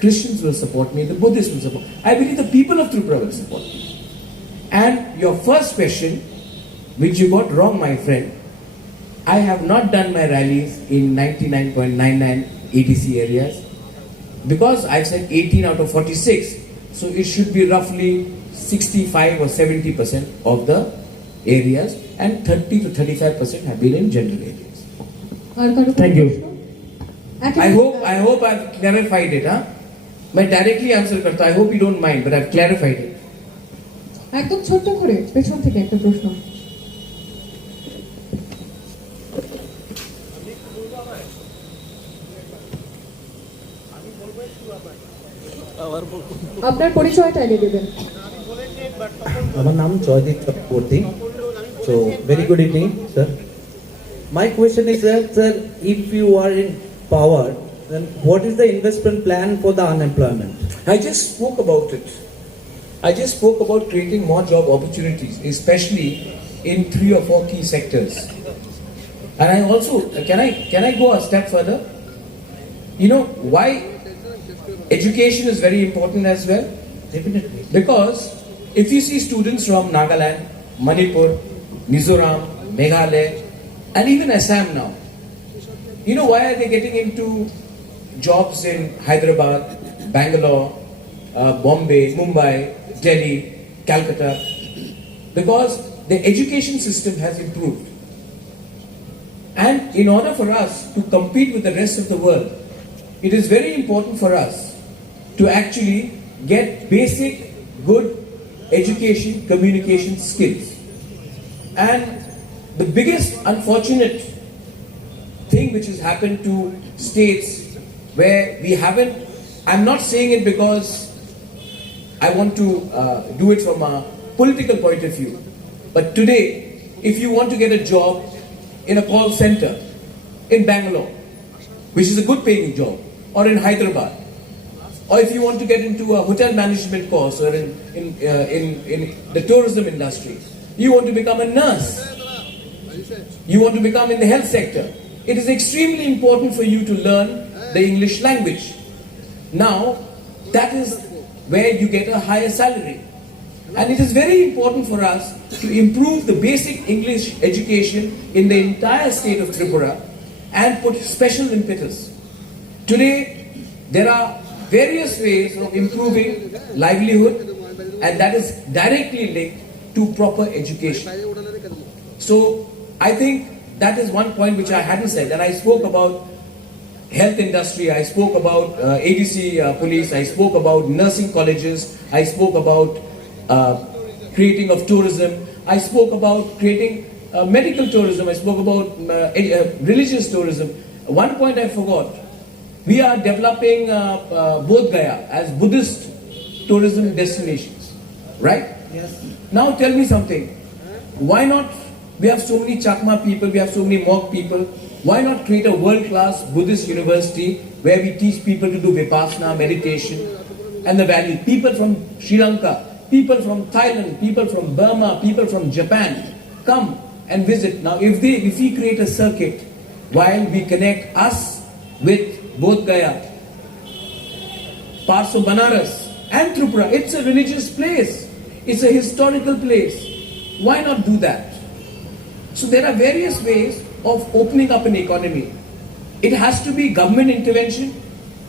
Christians will support me. The Buddhist will support. I believe the people of Tripura will support me. And your first question, which you got wrong, my friend, I have not done my rallies in 99.99 ADC areas because I've said 18 out of 46, so it should be roughly 65 or 70% of the areas, and 30 to 35% have been in general areas. और करो Thank you. I hope I've clarified it, huh? मैं directly answer करता, I hope you don't mind, but I've clarified it. একদম ছোট্ট করে পেছন থেকে একটা প্রশ্ন। আপনার পরিচয়টা এনে দেবেন। আমার নাম Joydeep Chakraborty. So very good evening sir. My question is that, sir, if you are in power, then what is the investment plan for the unemployment? I just spoke about it. I just spoke about creating more job opportunities, especially in 3 or 4 key sectors. And I also, can I go a step further? You know why education is very important as well? Definitely. Because if you see students from Nagaland, Manipur, Mizoram, Meghalaya, and even Assam now, you know why are they getting into jobs in Hyderabad, Bangalore, Bombay, Mumbai, Delhi, Calcutta? Because the education system has improved. And in order for us to compete with the rest of the world, it is very important for us to actually get basic, good education, communication skills. And the biggest unfortunate thing which has happened to states where we haven't, I'm not saying it because I want to do it from a political point of view, but today, if you want to get a job in a call center in Bangalore, which is a good paying job, or in Hyderabad, or if you want to get into a hotel management course or in the tourism industry, you want to become a nurse, you want to become in the health sector, it is extremely important for you to learn the English language. Now, that is where you get a higher salary. And it is very important for us to improve the basic English education in the entire state of Tripura and put special impetus. Today, there are various ways of improving livelihood, and that is directly linked to proper education. So, I think that is one point which I hadn't said, and I spoke about health industry, I spoke about ADC police, I spoke about nursing colleges, I spoke about creating of tourism, I spoke about creating medical tourism, I spoke about religious tourism. One point I forgot, we are developing Bodh Gaya as Buddhist tourism destinations, right? Yes. Now tell me something, why not, we have so many Chakma people, we have so many Mok people, why not create a world-class Buddhist university where we teach people to do Vipassana, meditation and the value. People from Sri Lanka, people from Thailand, people from Burma, people from Japan come and visit. Now if we create a circuit while we connect us with Bodh Gaya, parts of Banaras and Tripura, it's a religious place, it's a historical place. Why not do that? So there are various ways of opening up an economy. It has to be government intervention,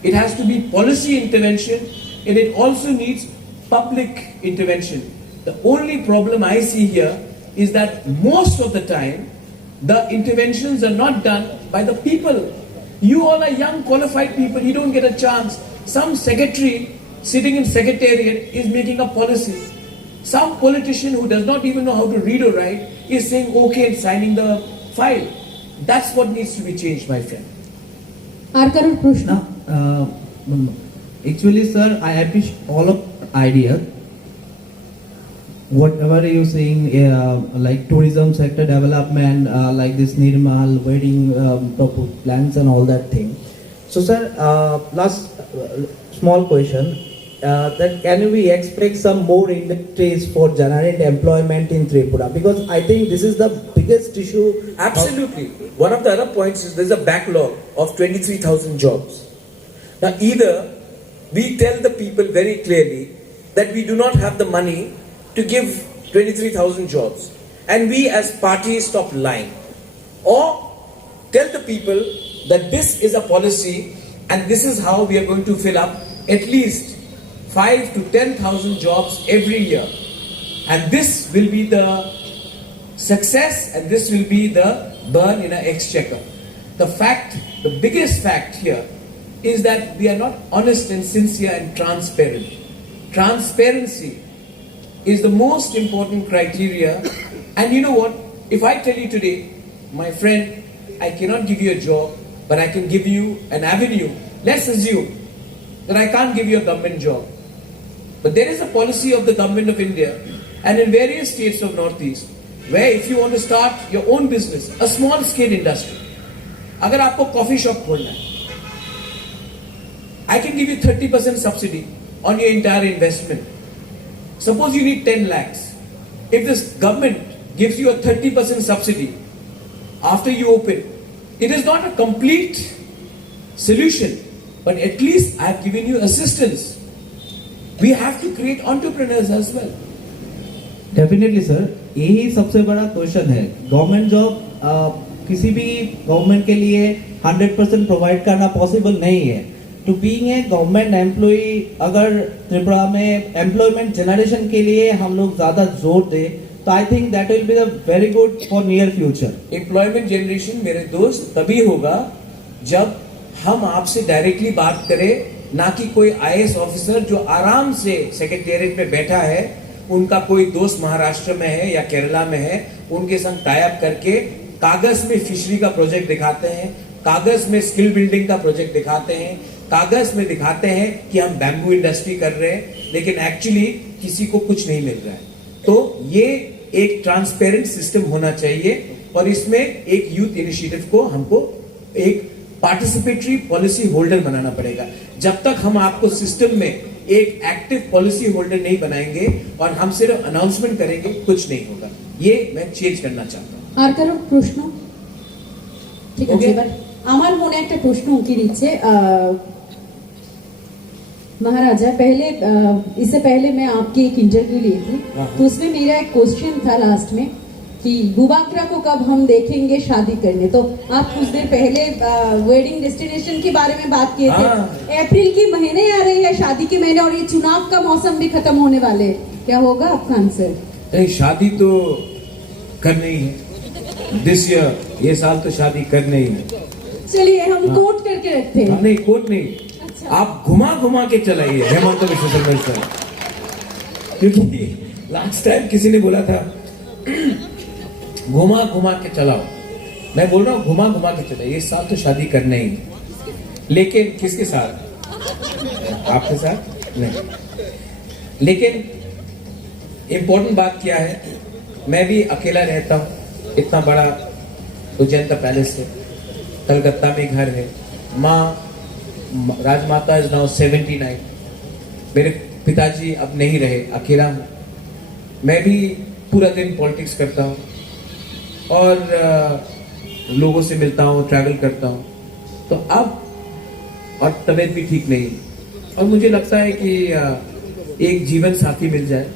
it has to be policy intervention, and it also needs public intervention. The only problem I see here is that most of the time, the interventions are not done by the people. You all are young, qualified people, you don't get a chance. Some secretary sitting in secretariat is making a policy. Some politician who does not even know how to read or write is saying okay and signing the file. That's what needs to be changed, my friend. আর কারোর প্রশ্ন? Actually, sir, I appreciate all of the idea. Whatever you're saying, like tourism sector development, like this Nirmal, wedding plans and all that thing. So, sir, last small question. That can we expect some more industries for generate employment in Tripura? Because I think this is the biggest issue. Absolutely. One of the other points is there's a backlog of 23,000 jobs. Now either we tell the people very clearly that we do not have the money to give 23,000 jobs and we as parties stop lying, or tell the people that this is a policy and this is how we are going to fill up at least 5 to 10,000 jobs every year, and this will be the success and this will be the burn in our exchequer. The biggest fact here is that we are not honest and sincere and transparent. Transparency is the most important criteria, and you know what, if I tell you today, my friend, I cannot give you a job, but I can give you an avenue. Let's assume that I can't give you a government job, but there is a policy of the government of India and in various states of Northeast where if you want to start your own business, a small scale industry, अगर आपको कॉफी शॉप खोलना है, I can give you 30% subsidy on your entire investment. Suppose you need 10 lakhs. If this government gives you a 30% subsidy after you open, it is not a complete solution, but at least I have given you assistance. We have to create entrepreneurs as well. Definitely sir, यही सबसे बड़ा क्वेश्चन है। गवर्नमेंट जॉब किसी भी गवर्नमेंट के लिए 100% प्रोवाइड करना पॉसिबल नहीं है। To being a government employ, अगर त्रिपुरा में एम्प्लॉयमेंट जनरेशन के लिए हम लोग ज्यादा जोर दें, तो आई think that will be the very good for near future. Employment generation मेरे दोस्त तभी होगा जब हम आपसे डायरेक्टली बात करें, ना कि कोई आईएएस ऑफिसर जो आराम से सेक्रेटेरिएट में बैठा है, उनका कोई दोस्त महाराष्ट्र में है या केरला में है, उनके संग टाई अप करके कागज में फिशरी का प्रोजेक्ट दिखाते हैं, कागज में स्किल बिल्डिंग का प्रोजेक्ट दिखाते हैं, कागज में दिखाते हैं कि हम बैम्बू इंडस्ट्री कर रहे हैं, लेकिन एक्चुअली किसी को कुछ नहीं मिल रहा है। तो ये एक ट्रांसपेरेंट सिस्टम होना चाहिए और इसमें एक यूथ इनिशिएटिव को हमको एक पार्टिसिपेटरी पॉलिसी होल्डर बनाना पड़ेगा। जब तक हम आपको सिस्टम में एक एक्टिव पॉलिसी होल्डर नहीं बनाएंगे और हम सिर्फ अनाउंसमेंट करेंगे, कुछ नहीं होगा। ये मैं चेंज करना चाहता हूँ। আর কারো প্রশ্ন? ঠিক আছে, Okay. এবার আমার মনে একটা প্রশ্ন উঁকি দিচ্ছে। महाराजा, पहले इससे पहले मैं आपकी एक इंटरव्यू ली थी, तो उसमें मेरा एक क्वेश्चन था लास्ट में कि बुबाकरा को कब हम देखेंगे शादी करने। तो आप कुछ देर पहले वेडिंग डेस्टिनेशन के बारे में बात किए थे। अप्रैल के महीने आ रहे हैं, शादी के महीने, और ये चुनाव का मौसम भी खत्म होने वाले हैं, क्या होगा आपका आंसर? नहीं, शादी तो करनी ही है दिस ईयर, ये साल तो शादी करनी ही है। चलिए हम कोट करके रखते हैं। नहीं, कोट नहीं, आप घुमा घुमा के चलाइए हेमंत विश्व शर्मा सर, क्योंकि लास्ट टाइम किसी ने बोला था घुमा घुमा के चलाओ। मैं बोल रहा हूँ घुमा घुमा के चलाइए, इस साल तो शादी करना ही है। लेकिन किसके साथ? आपके साथ नहीं। लेकिन इंपॉर्टेंट बात क्या है, मैं भी अकेला रहता हूँ, इतना बड़ा उज्जैन का पैलेस है, कलकत्ता में घर है, माँ राजमाता इज नाउ 79, मेरे पिताजी अब नहीं रहे, अकेला हूँ। मैं भी पूरा दिन पॉलिटिक्स करता हूँ और लोगों से मिलता हूँ, ट्रैवल करता हूँ, तो अब और तबीयत भी ठीक नहीं, और मुझे लगता है कि एक जीवन साथी मिल जाए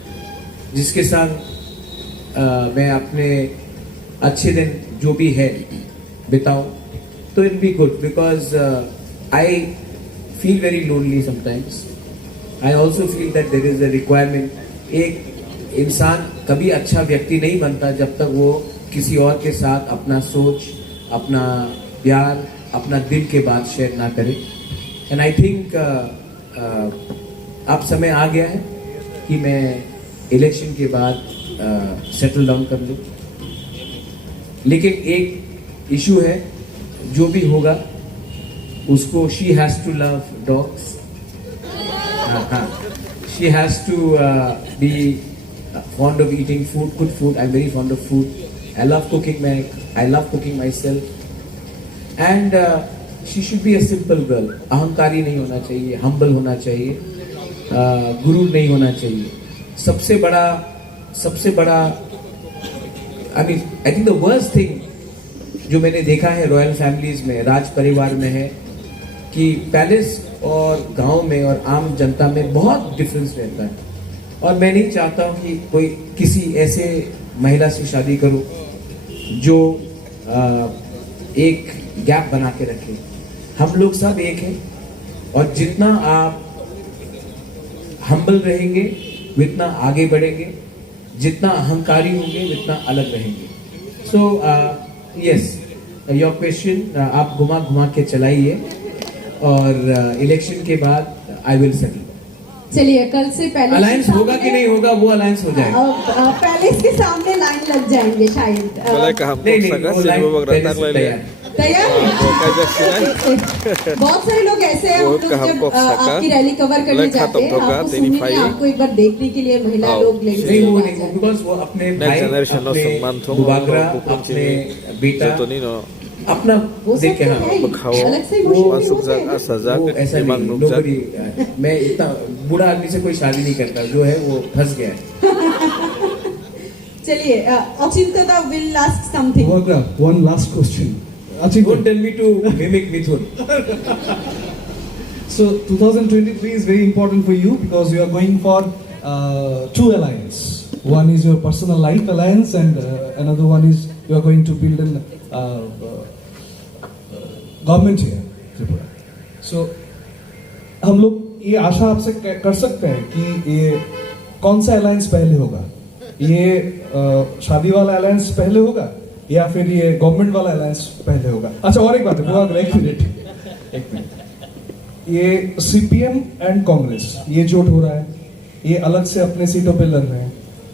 जिसके साथ मैं अपने अच्छे दिन जो भी है बिताऊं, तो it be good, because I feel very lonely sometimes. I also feel that there is a requirement. एक इंसान कभी अच्छा व्यक्ति नहीं बनता जब तक वो किसी और के साथ अपना सोच, अपना प्यार, अपना दिल के बात शेयर ना करे। एंड आई थिंक अब समय आ गया है कि मैं इलेक्शन के बाद सेटल डाउन कर लूँ। लेकिन एक इशू है, जो भी होगा उसको she has to love dogs, she has to be fond of eating food, good food. I'm very fond of food. I love cooking myself. And she should be a simple girl. अहंकारी नहीं होना चाहिए, humble होना चाहिए, गुरूर नहीं होना चाहिए। सबसे बड़ा I think the worst thing जो मैंने देखा है रॉयल फैमिलीज में, राज परिवार में, है कि पैलेस और गांव में और आम जनता में बहुत डिफरेंस रहता है। और मैं नहीं चाहता हूँ कि कोई किसी ऐसे महिला से शादी करो जो एक गैप बना के रखे। हम लोग सब एक हैं, और जितना आप हम्बल रहेंगे उतना आगे बढ़ेंगे, जितना अहंकारी होंगे उतना अलग रहेंगे। सो यस, योर क्वेश्चन आप घुमा घुमा के चलाइए, और इलेक्शन के बाद आई विल सेटल। चलिए, कल से पैलेस अलायंस होगा कि नहीं होगा, वो अलायंस हो जाएगा। पैलेस के सामने लाइन लग जाएंगे शायद। नहीं, वो लाइन पहले से तैयार है। तैयार हैं? बहुत सारे लोग ऐसे हैं, हम लोग जब आपकी रैली कवर करने जाते हैं आपको सुनने में, आपको एक बार देखने के लिए महिला लोग नहीं लेडीज वो लोग आ नहीं जाते हैं। बिकॉज वो अपने Next भाई generation of अपने Sungman Thong, बुबागरा Bukong अपने Chini, बेटा Jotonino, अपना वो सब देख के तो हाँ है ही, Bakao, अलग से इमोशन भी Masuk होते हैं Zak ना। Asazak, वो ऐसा Imang नहीं Nukzak. nobody, मैं इतना बूढ़ा आदमी से कोई शादी नहीं करता, जो है वो फंस गया है। चलिए Achinta will ask something. Bhubagra, one last question. Achintya, Don't tell me to mimic Mithun. so 2023 is very important for you because you are going for two alliance. One is your personal life alliance, and another one is you are going to build an government here, Tripura. So हम लोग ये आशा आपसे कर सकते हैं कि ये कौन सा अलायंस पहले होगा, ये शादी वाला अलायंस पहले होगा या फिर ये गवर्नमेंट वाला अलायंस पहले होगा? अच्छा, और एक बात है बुबागरा, एक मिनट, ये सीपीएम एंड कांग्रेस ये जोट हो रहा है, ये अलग से अपने सीटों पे लड़ रहे हैं,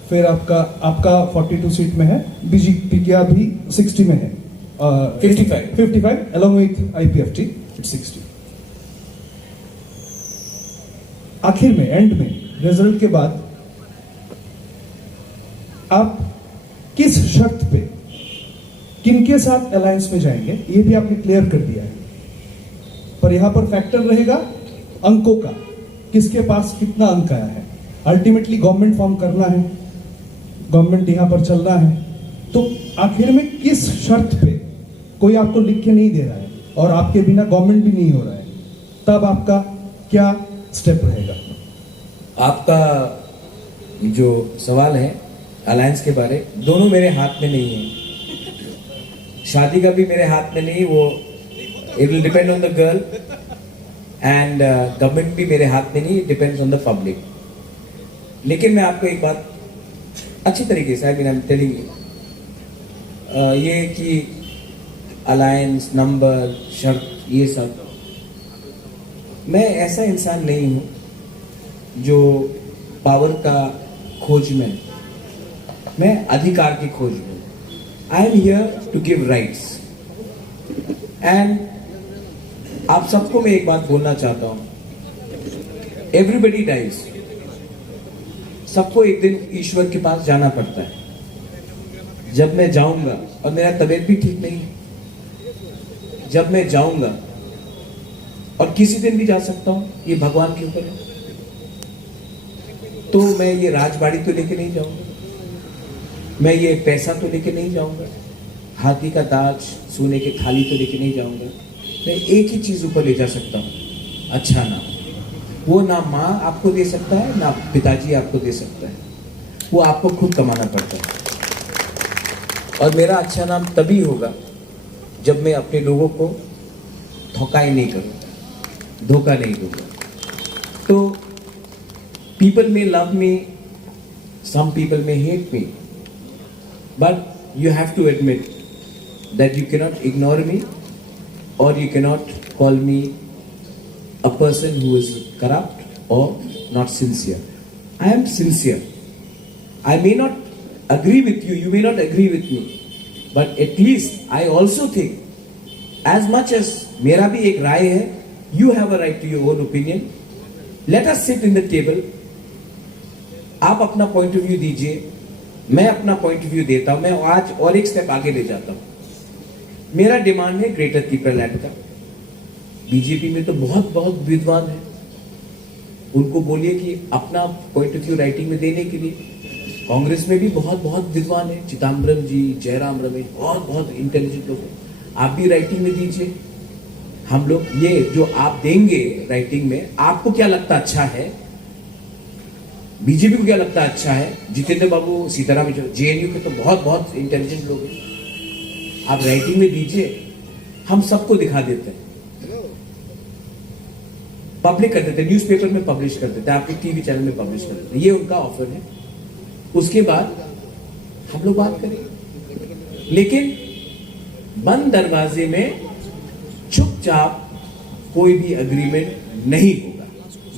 फिर आपका 42 सीट में है, बीजेपी का भी 60 में है, 55 along with IPFT it's 60. आखिर में एंड में रिजल्ट के बाद आप किस शर्त पे किनके साथ अलायंस में जाएंगे ये भी आपने क्लियर कर दिया है, पर यहां पर फैक्टर रहेगा अंकों का, किसके पास कितना अंक आया है। अल्टीमेटली गवर्नमेंट फॉर्म करना है, गवर्नमेंट यहां पर चलना है, तो आखिर में किस शर्त पे कोई आपको लिख के नहीं दे रहा है और आपके बिना गवर्नमेंट भी नहीं हो रहा है, तब आपका क्या स्टेप रहेगा? आपका जो सवाल है अलायंस के बारे, दोनों मेरे हाथ में नहीं है, शादी का भी मेरे हाथ में नहीं, वो it will depend on the girl, and government भी मेरे हाथ में नहीं, it depends on the public. लेकिन मैं आपको एक बात अच्छी तरीके से I mean I am telling you, ये कि अलायंस नंबर शर्त ये सब, मैं ऐसा इंसान नहीं हूं जो पावर का खोज में, मैं अधिकार की खोज में। I am here to give rights, and आप सबको मैं एक बात बोलना चाहता हूं, एवरीबडी डाइज, सबको एक दिन ईश्वर के पास जाना पड़ता है। जब मैं जाऊंगा, और मेरा तबीयत भी ठीक नहीं है, जब मैं जाऊंगा और किसी दिन भी जा सकता हूं, ये भगवान के ऊपर है, तो मैं ये राजबाड़ी तो लेके नहीं जाऊंगा, मैं ये पैसा तो लेके नहीं जाऊंगा, हाथी का ताज सोने के थाली तो लेके नहीं जाऊंगा। मैं एक ही चीज ऊपर ले जा सकता हूं, अच्छा नाम। वो ना माँ आपको दे सकता है, ना पिताजी आपको दे सकता है, वो आपको खुद कमाना पड़ता है। और मेरा अच्छा नाम तभी होगा जब मैं अपने लोगों को धोखाई नहीं करूँ, धोखा नहीं दूंगा। तो people may love me, some people may hate me, but you have to admit that you cannot ignore me, or you cannot call me a person who is corrupt or not sincere. I am sincere. I may not agree with you, you may not agree with me, but at least I also think, as much as मेरा भी एक राय है, you have a right to your own opinion. Let us sit in the table. आप अपना पॉइंट ऑफ व्यू दीजिए, मैं अपना पॉइंट ऑफ व्यू देता हूं। मैं आज और एक स्टेप आगे ले जाता हूं। मेरा डिमांड है ग्रेटर त्रिपुरा लैंड का। बीजेपी में तो बहुत विद्वान है, उनको बोलिए कि अपना पॉइंट ऑफ व्यू राइटिंग में देने के लिए। कांग्रेस में भी बहुत विद्वान है, चिदम्बरम जी, जयराम रमेश, बहुत इंटेलिजेंट लोग हैं। आप भी राइटिंग में दीजिए। हम लोग ये जो आप देंगे राइटिंग में, आपको क्या लगता अच्छा है, बीजेपी को क्या लगता अच्छा है, जितेंद्र बाबू, सीताराम, जेएनयू के तो बहुत इंटेलिजेंट लोग हैं। आप राइटिंग में दीजिए, हम सबको दिखा देते हैं, पब्लिक कर देते हैं, न्यूज़पेपर में पब्लिश कर देते हैं, आपके टीवी चैनल में पब्लिश कर देते हैं। ये उनका ऑफर है। उसके बाद हम लोग बात करेंगे, लेकिन बंद दरवाजे में चुपचाप कोई भी अग्रीमेंट नहीं होगा।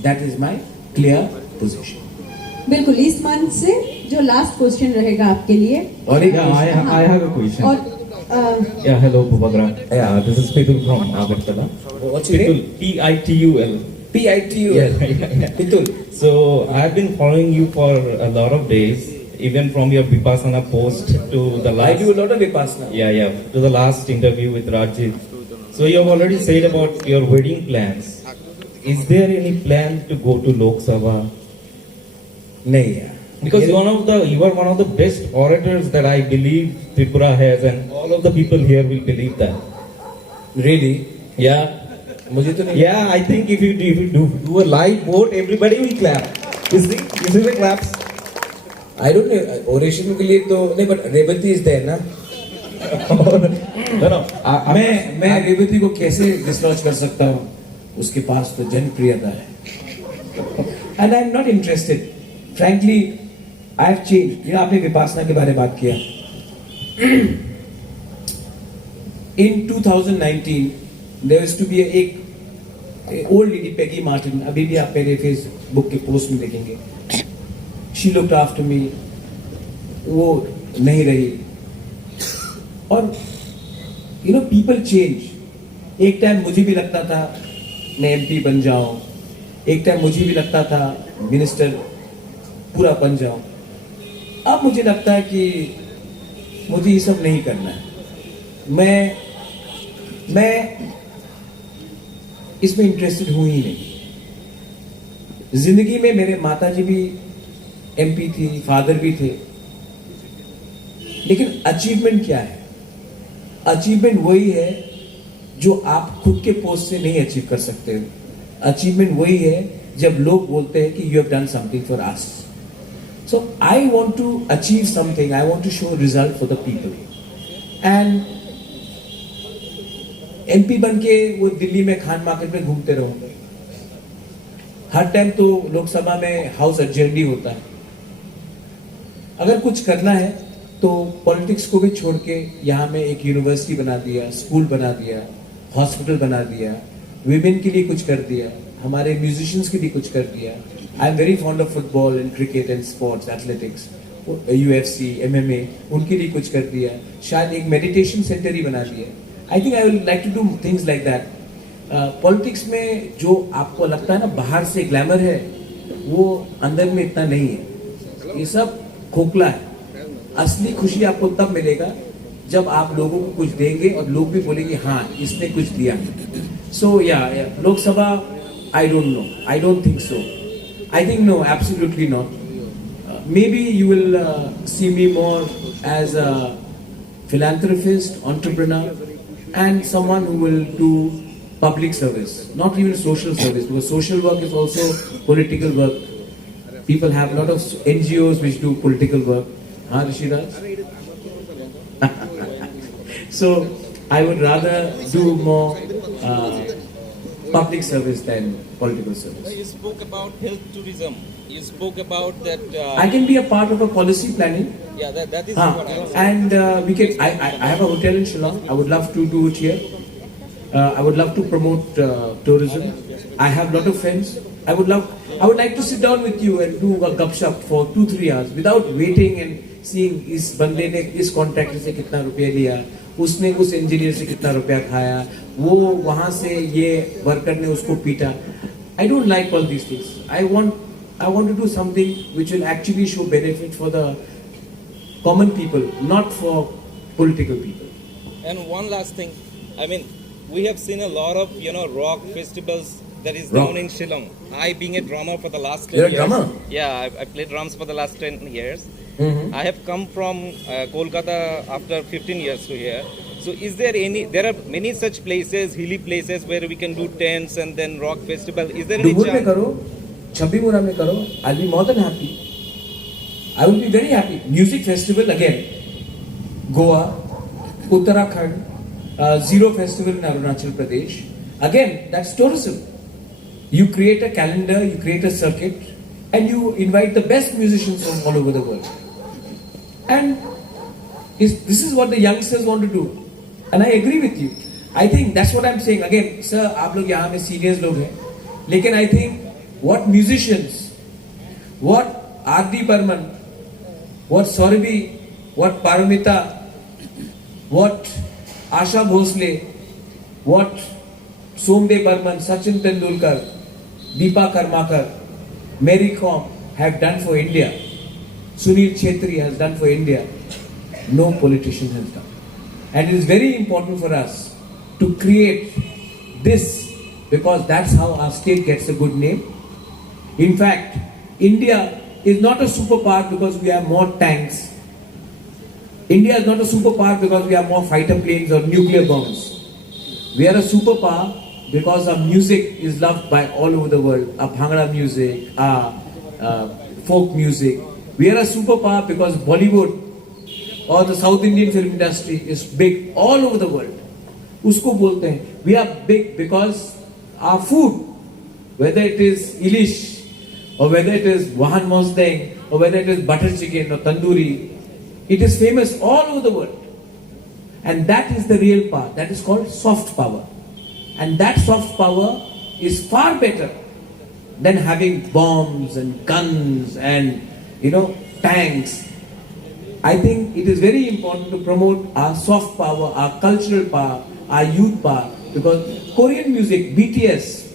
That is my clear position. बिल्कुल, इस मंच से जो लास्ट क्वेश्चन रहेगा आपके लिए, और एक हाँ, I have a question. और Yeah, hello, Bhubagra. Yeah, this is Pitul from Agartala. What's your name? Pitul. PITU. Pitul. So I've been following you for a lot of days, even from your Vipassana post to the I last. do a lot of Vipassana. Yeah, to the last interview with Rajit. So you have already said about your wedding plans. Is there any plan to go to Lok Sabha? नहीं यार. Because you are one of the best orators that I believe Tripura has, and all of the people here will believe that. Really? Yeah. मुझे तो नहीं. Yeah, I think if you do a live vote, everybody will clap. You see the claps. I don't know. Oration के लिए तो नहीं, but रेवती is there ना. No. मैं रेवती को कैसे डिसलॉज कर सकता हूँ? उसके पास तो जनप्रियता है. And I'm not interested. Frankly, I've changed. आपने विपासना के बारे में बात किया. In 2019, there used to be एक old lady, Peggy Martin. अभी भी आप मेरे Facebook के पोस्ट में देखेंगे. She looked after me. वो नहीं रही. और people change. एक टाइम मुझे भी लगता था मैं MP बन जाऊं. एक टाइम मुझे भी लगता था मिनिस्टर पूरा बन जाऊं. अब मुझे लगता है कि मुझे ये सब नहीं करना है. मैं इसमें इंटरेस्टेड हूं ही नहीं. जिंदगी में मेरे माताजी भी MP थी, फादर भी थे. लेकिन अचीवमेंट क्या है? अचीवमेंट वही है जो आप खुद के पोस्ट से नहीं अचीव कर सकते हो. अचीवमेंट वही है जब लोग बोलते हैं कि you have done something for us. So I want to achieve something. I want to show result for the people. And MP बन के वो दिल्ली में खान मार्केट में घूमते रहोगे. हर टाइम तो लोकसभा में हाउस एडजर्नी होता है. अगर कुछ करना है तो पॉलिटिक्स को भी छोड़ के यहाँ में एक यूनिवर्सिटी बना दिया, स्कूल बना दिया, हॉस्पिटल बना दिया, विमेन के लिए कुछ कर दिया, हमारे म्यूजिशियंस के लिए कुछ कर दिया. आई am very fond of football and cricket and sports, athletics, UFC, MMA, उनके लिए कुछ कर दिया. शायद एक मेडिटेशन सेंटर ही बना दिया. I think I will like to do things like that. Politics में जो आपको लगता है ना बाहर से ग्लैमर है, वो अंदर में इतना नहीं है. ये सब खोखला है. असली खुशी आपको तब मिलेगा जब आप लोगों को कुछ देंगे और लोग भी बोलेंगे हाँ इसने कुछ दिया. सो या Lok Sabha, I don't know, I don't think so. I think no, absolutely not. Maybe you will see me more as a philanthropist, entrepreneur, and someone who will do public service, not even social service, because social work is also political work. People have a lot of NGOs which do political work. Huh, Rishiraj? So I would rather do more public service than political service. You spoke about health tourism. You spoke about that. I can be a part of a policy planning. Yeah, that is what I was. And we can. I have a hotel in Shillong. I would love to do it here. I would love to promote tourism. I have a lot of friends. I would like to sit down with you and do a gupshup for 2-3 hours without waiting and seeing इस बंदे ने इस कॉन्ट्रैक्टर से कितना रुपया लिया, उसने उस इंजीनियर से कितना रुपया खाया, वो वहां से ये वर्कर ने उसको पीटा. I don't like all these things. I want to do something which will actually show benefit for the common people, not for political people. And one last thing, I mean, we have seen a lot of rock festivals that is Rock. down in Shillong. I being a drummer for the last 10 You're a years. drummer? Yeah, I played drums for the last 10 years. Mm-hmm. I have come from Kolkata after 15 years to here. So is there there are many such places, hilly places where we can do tents and then rock festival. Is there any डुबुर में chance? करो, छब्बीमुरा में करो. I'll be more than happy. I will be very happy. Music festival again. Goa, Uttarakhand, Zero Festival in Arunachal Pradesh. Again, that's tourism. You create a calendar, you create a circuit, and you invite the best musicians from all over the world. And this is what the youngsters want to do. And I agree with you. I think that's what I'm saying. Again, sir, आप लोग यहाँ में seniors लोग हैं. लेकिन I think what musicians, what R.D. Burman, what Saurabhi, what Paramita, what Asha Bhosle, what Somdev Burman, Sachin Tendulkar, Deepa Karmakar, Mary Kom have done for India, Sunil Chhetri has done for India, no politician has done. And it is very important for us to create this, because that's how our state gets a good name. In fact, India is not a superpower because we have more tanks. India is not a superpower because we have more fighter planes or nuclear bombs. We are a superpower because our music is loved by all over the world. Our Bhangra music, our folk music. We are a superpower because Bollywood or the South Indian film industry is big all over the world. Usko bolte hain. We are big because our food, whether it is ilish or whether it is wahan mosdeng or whether it is butter chicken or tandoori, it is famous all over the world. And that is the real power. That is called soft power. And that soft power is far better than having bombs and guns and, tanks. I think it is very important to promote our soft power, our cultural power, our youth power, because Korean music, BTS,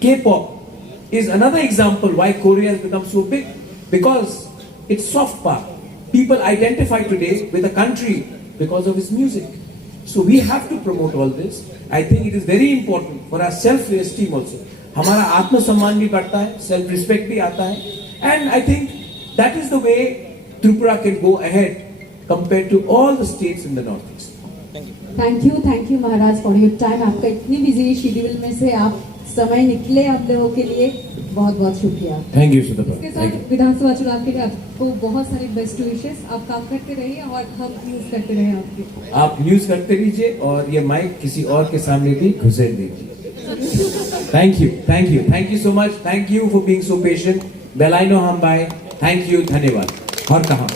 K-pop is another example why Korea has become so big, because it's soft power. People identify today with a country because of its music. So we have to promote all this. I think it is very important for our self-esteem also. हमारा आत्मसम्मान भी बढ़ता है, self-respect भी आता है, and I think that is the way Tripura can go ahead compared to all the states in the northeast. Thank you Maharaj for your time. आपका इतनी बिजी शेड्यूल में से आप समय निकले हम लोगों के लिए, बहुत बहुत शुक्रिया. Thank you, Sudhapa. इसके साथ विधानसभा चुनाव के लिए आपको बहुत सारी बेस्ट विशेस. आप काम करते रहिए और हम न्यूज करते रहे आपके. आप न्यूज करते रहिए और ये माइक किसी और के सामने भी घुसेड़ दीजिए. Thank you so much. Thank you for being so patient. Belaino Hambai. Thank you. धन्यवाद. और कहा